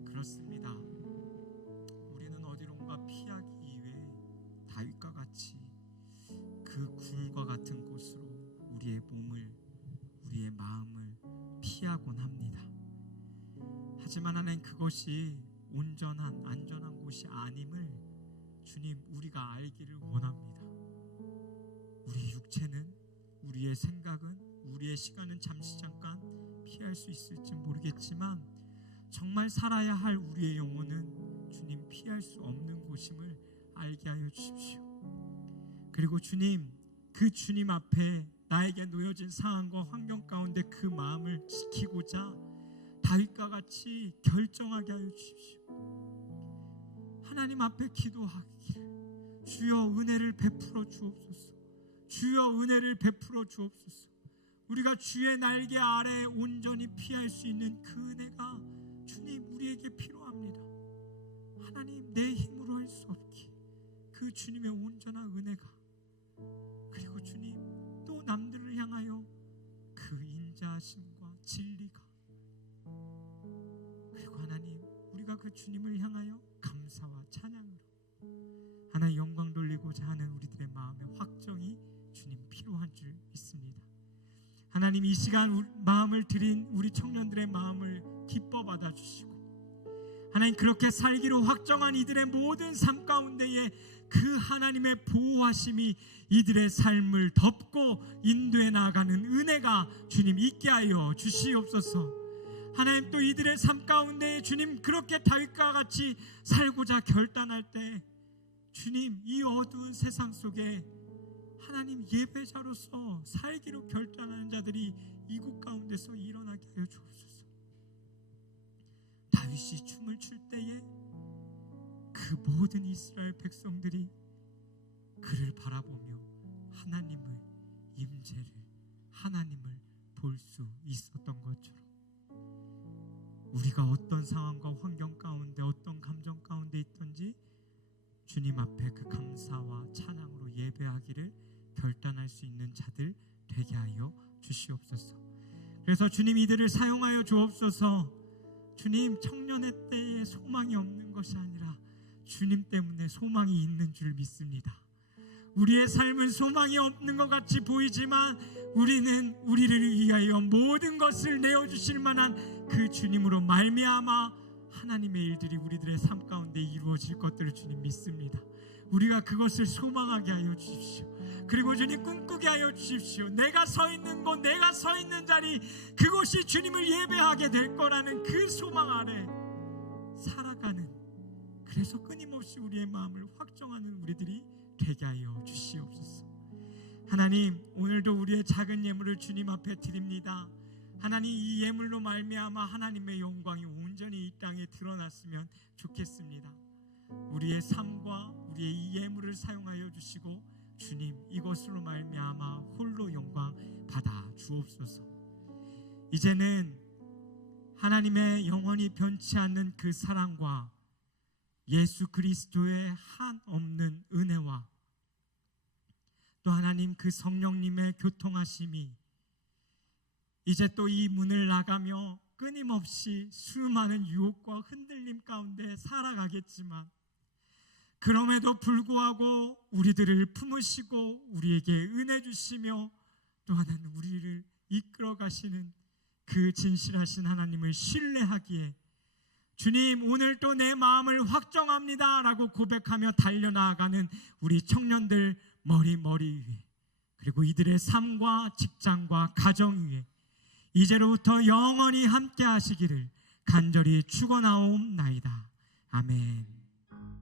그렇습니다. 우리는 어디론가 피하기 위해 다윗과 같이 그 굴과 같은 곳으로 우리의 몸을, 우리의 마음을 피하곤 합니다. 하지만 하나님, 그것이 온전한 안전한 곳이 아님을 주님, 우리가 알기를 원합니다. 우리 육체는, 우리의 생각은, 우리의 시간은 잠시 잠깐 피할 수 있을지 모르겠지만 정말 살아야 할 우리의 영혼은 주님 피할 수 없는 곳임을 알게 하여 주십시오. 그리고 주님, 그 주님 앞에 나에게 놓여진 상황과 환경 가운데 그 마음을 지키고자 다윗과 같이 결정하게 하여 주십시오. 하나님 앞에 기도하기를, 주여 은혜를 베풀어 주옵소서. 주여 은혜를 베풀어 주옵소서. 우리가 주의 날개 아래 온전히 피할 수 있는 그 은혜가 주님 우리에게 필요합니다. 하나님, 내 힘으로 할 수 없기 그 주님의 온전한 은혜가, 그리고 주님 또 남들을 향하여 그 인자하심과 진리가, 그리고 하나님 우리가 그 주님을 향하여 감사와 찬양으로 하나님 영광 돌리고자 하는 우리들의 마음의 확정이 주님 필요한 줄 믿습니다. 하나님, 이 시간 마음을 드린 우리 청년들의 마음을 기뻐 받아주시고 하나님, 그렇게 살기로 확정한 이들의 모든 삶 가운데에 그 하나님의 보호하심이 이들의 삶을 덮고 인도해 나가는 은혜가 주님 있게 하여 주시옵소서. 하나님, 또 이들의 삶 가운데 주님 그렇게 다윗과 같이 살고자 결단할 때 주님, 이 어두운 세상 속에 하나님 예배자로서 살기로 결단하는 자들이 이곳 가운데서 일어나게 하여 주옵소서. 다윗이 춤을 출 때에 그 모든 이스라엘 백성들이 그를 바라보며 하나님의 임재를, 하나님을 볼 수 있었던 것처럼 우리가 어떤 상황과 환경 가운데, 어떤 감정 가운데 있든지 주님 앞에 그 감사와 찬양으로 예배하기를 결단할 수 있는 자들 되게 하여 주시옵소서. 그래서 주님 이들을 사용하여 주옵소서. 주님, 청년의 때에 소망이 없는 것이 아니라 주님 때문에 소망이 있는 줄 믿습니다. 우리의 삶은 소망이 없는 것 같이 보이지만 우리는 우리를 위하여 모든 것을 내어주실 만한 그 주님으로 말미암아 하나님의 일들이 우리들의 삶 가운데 이루어질 것들을 주님 믿습니다. 우리가 그것을 소망하게 하여 주십시오. 그리고 주님 꿈꾸게 하여 주십시오. 내가 서 있는 곳, 내가 서 있는 자리, 그곳이 주님을 예배하게 될 거라는 그 소망 아래 살아가는, 그래서 끊임없이 우리의 마음을 확정하는 우리들이 되게 하여 주시옵소서. 하나님, 오늘도 우리의 작은 예물을 주님 앞에 드립니다. 하나님, 이 예물로 말미암아 하나님의 영광이 온전히 이 땅에 드러났으면 좋겠습니다. 우리의 삶과 우리의 이 예물을 사용하여 주시고 주님, 이것으로 말미암아 홀로 영광 받아 주옵소서. 이제는 하나님의 영원히 변치 않는 그 사랑과 예수 그리스도의 한없는 은혜와 또 하나님 그 성령님의 교통하심이 이제 또 이 문을 나가며 끊임없이 수많은 유혹과 흔들림 가운데 살아가겠지만 그럼에도 불구하고 우리들을 품으시고 우리에게 은혜 주시며 또 하나는 우리를 이끌어 가시는 그 진실하신 하나님을 신뢰하기에 주님, 오늘 또 내 마음을 확정합니다 라고 고백하며 달려나가는 우리 청년들 머리 위에, 그리고 이들의 삶과 직장과 가정 위에 이제로부터 영원히 함께 하시기를 간절히 축원하옵나이다. 아멘.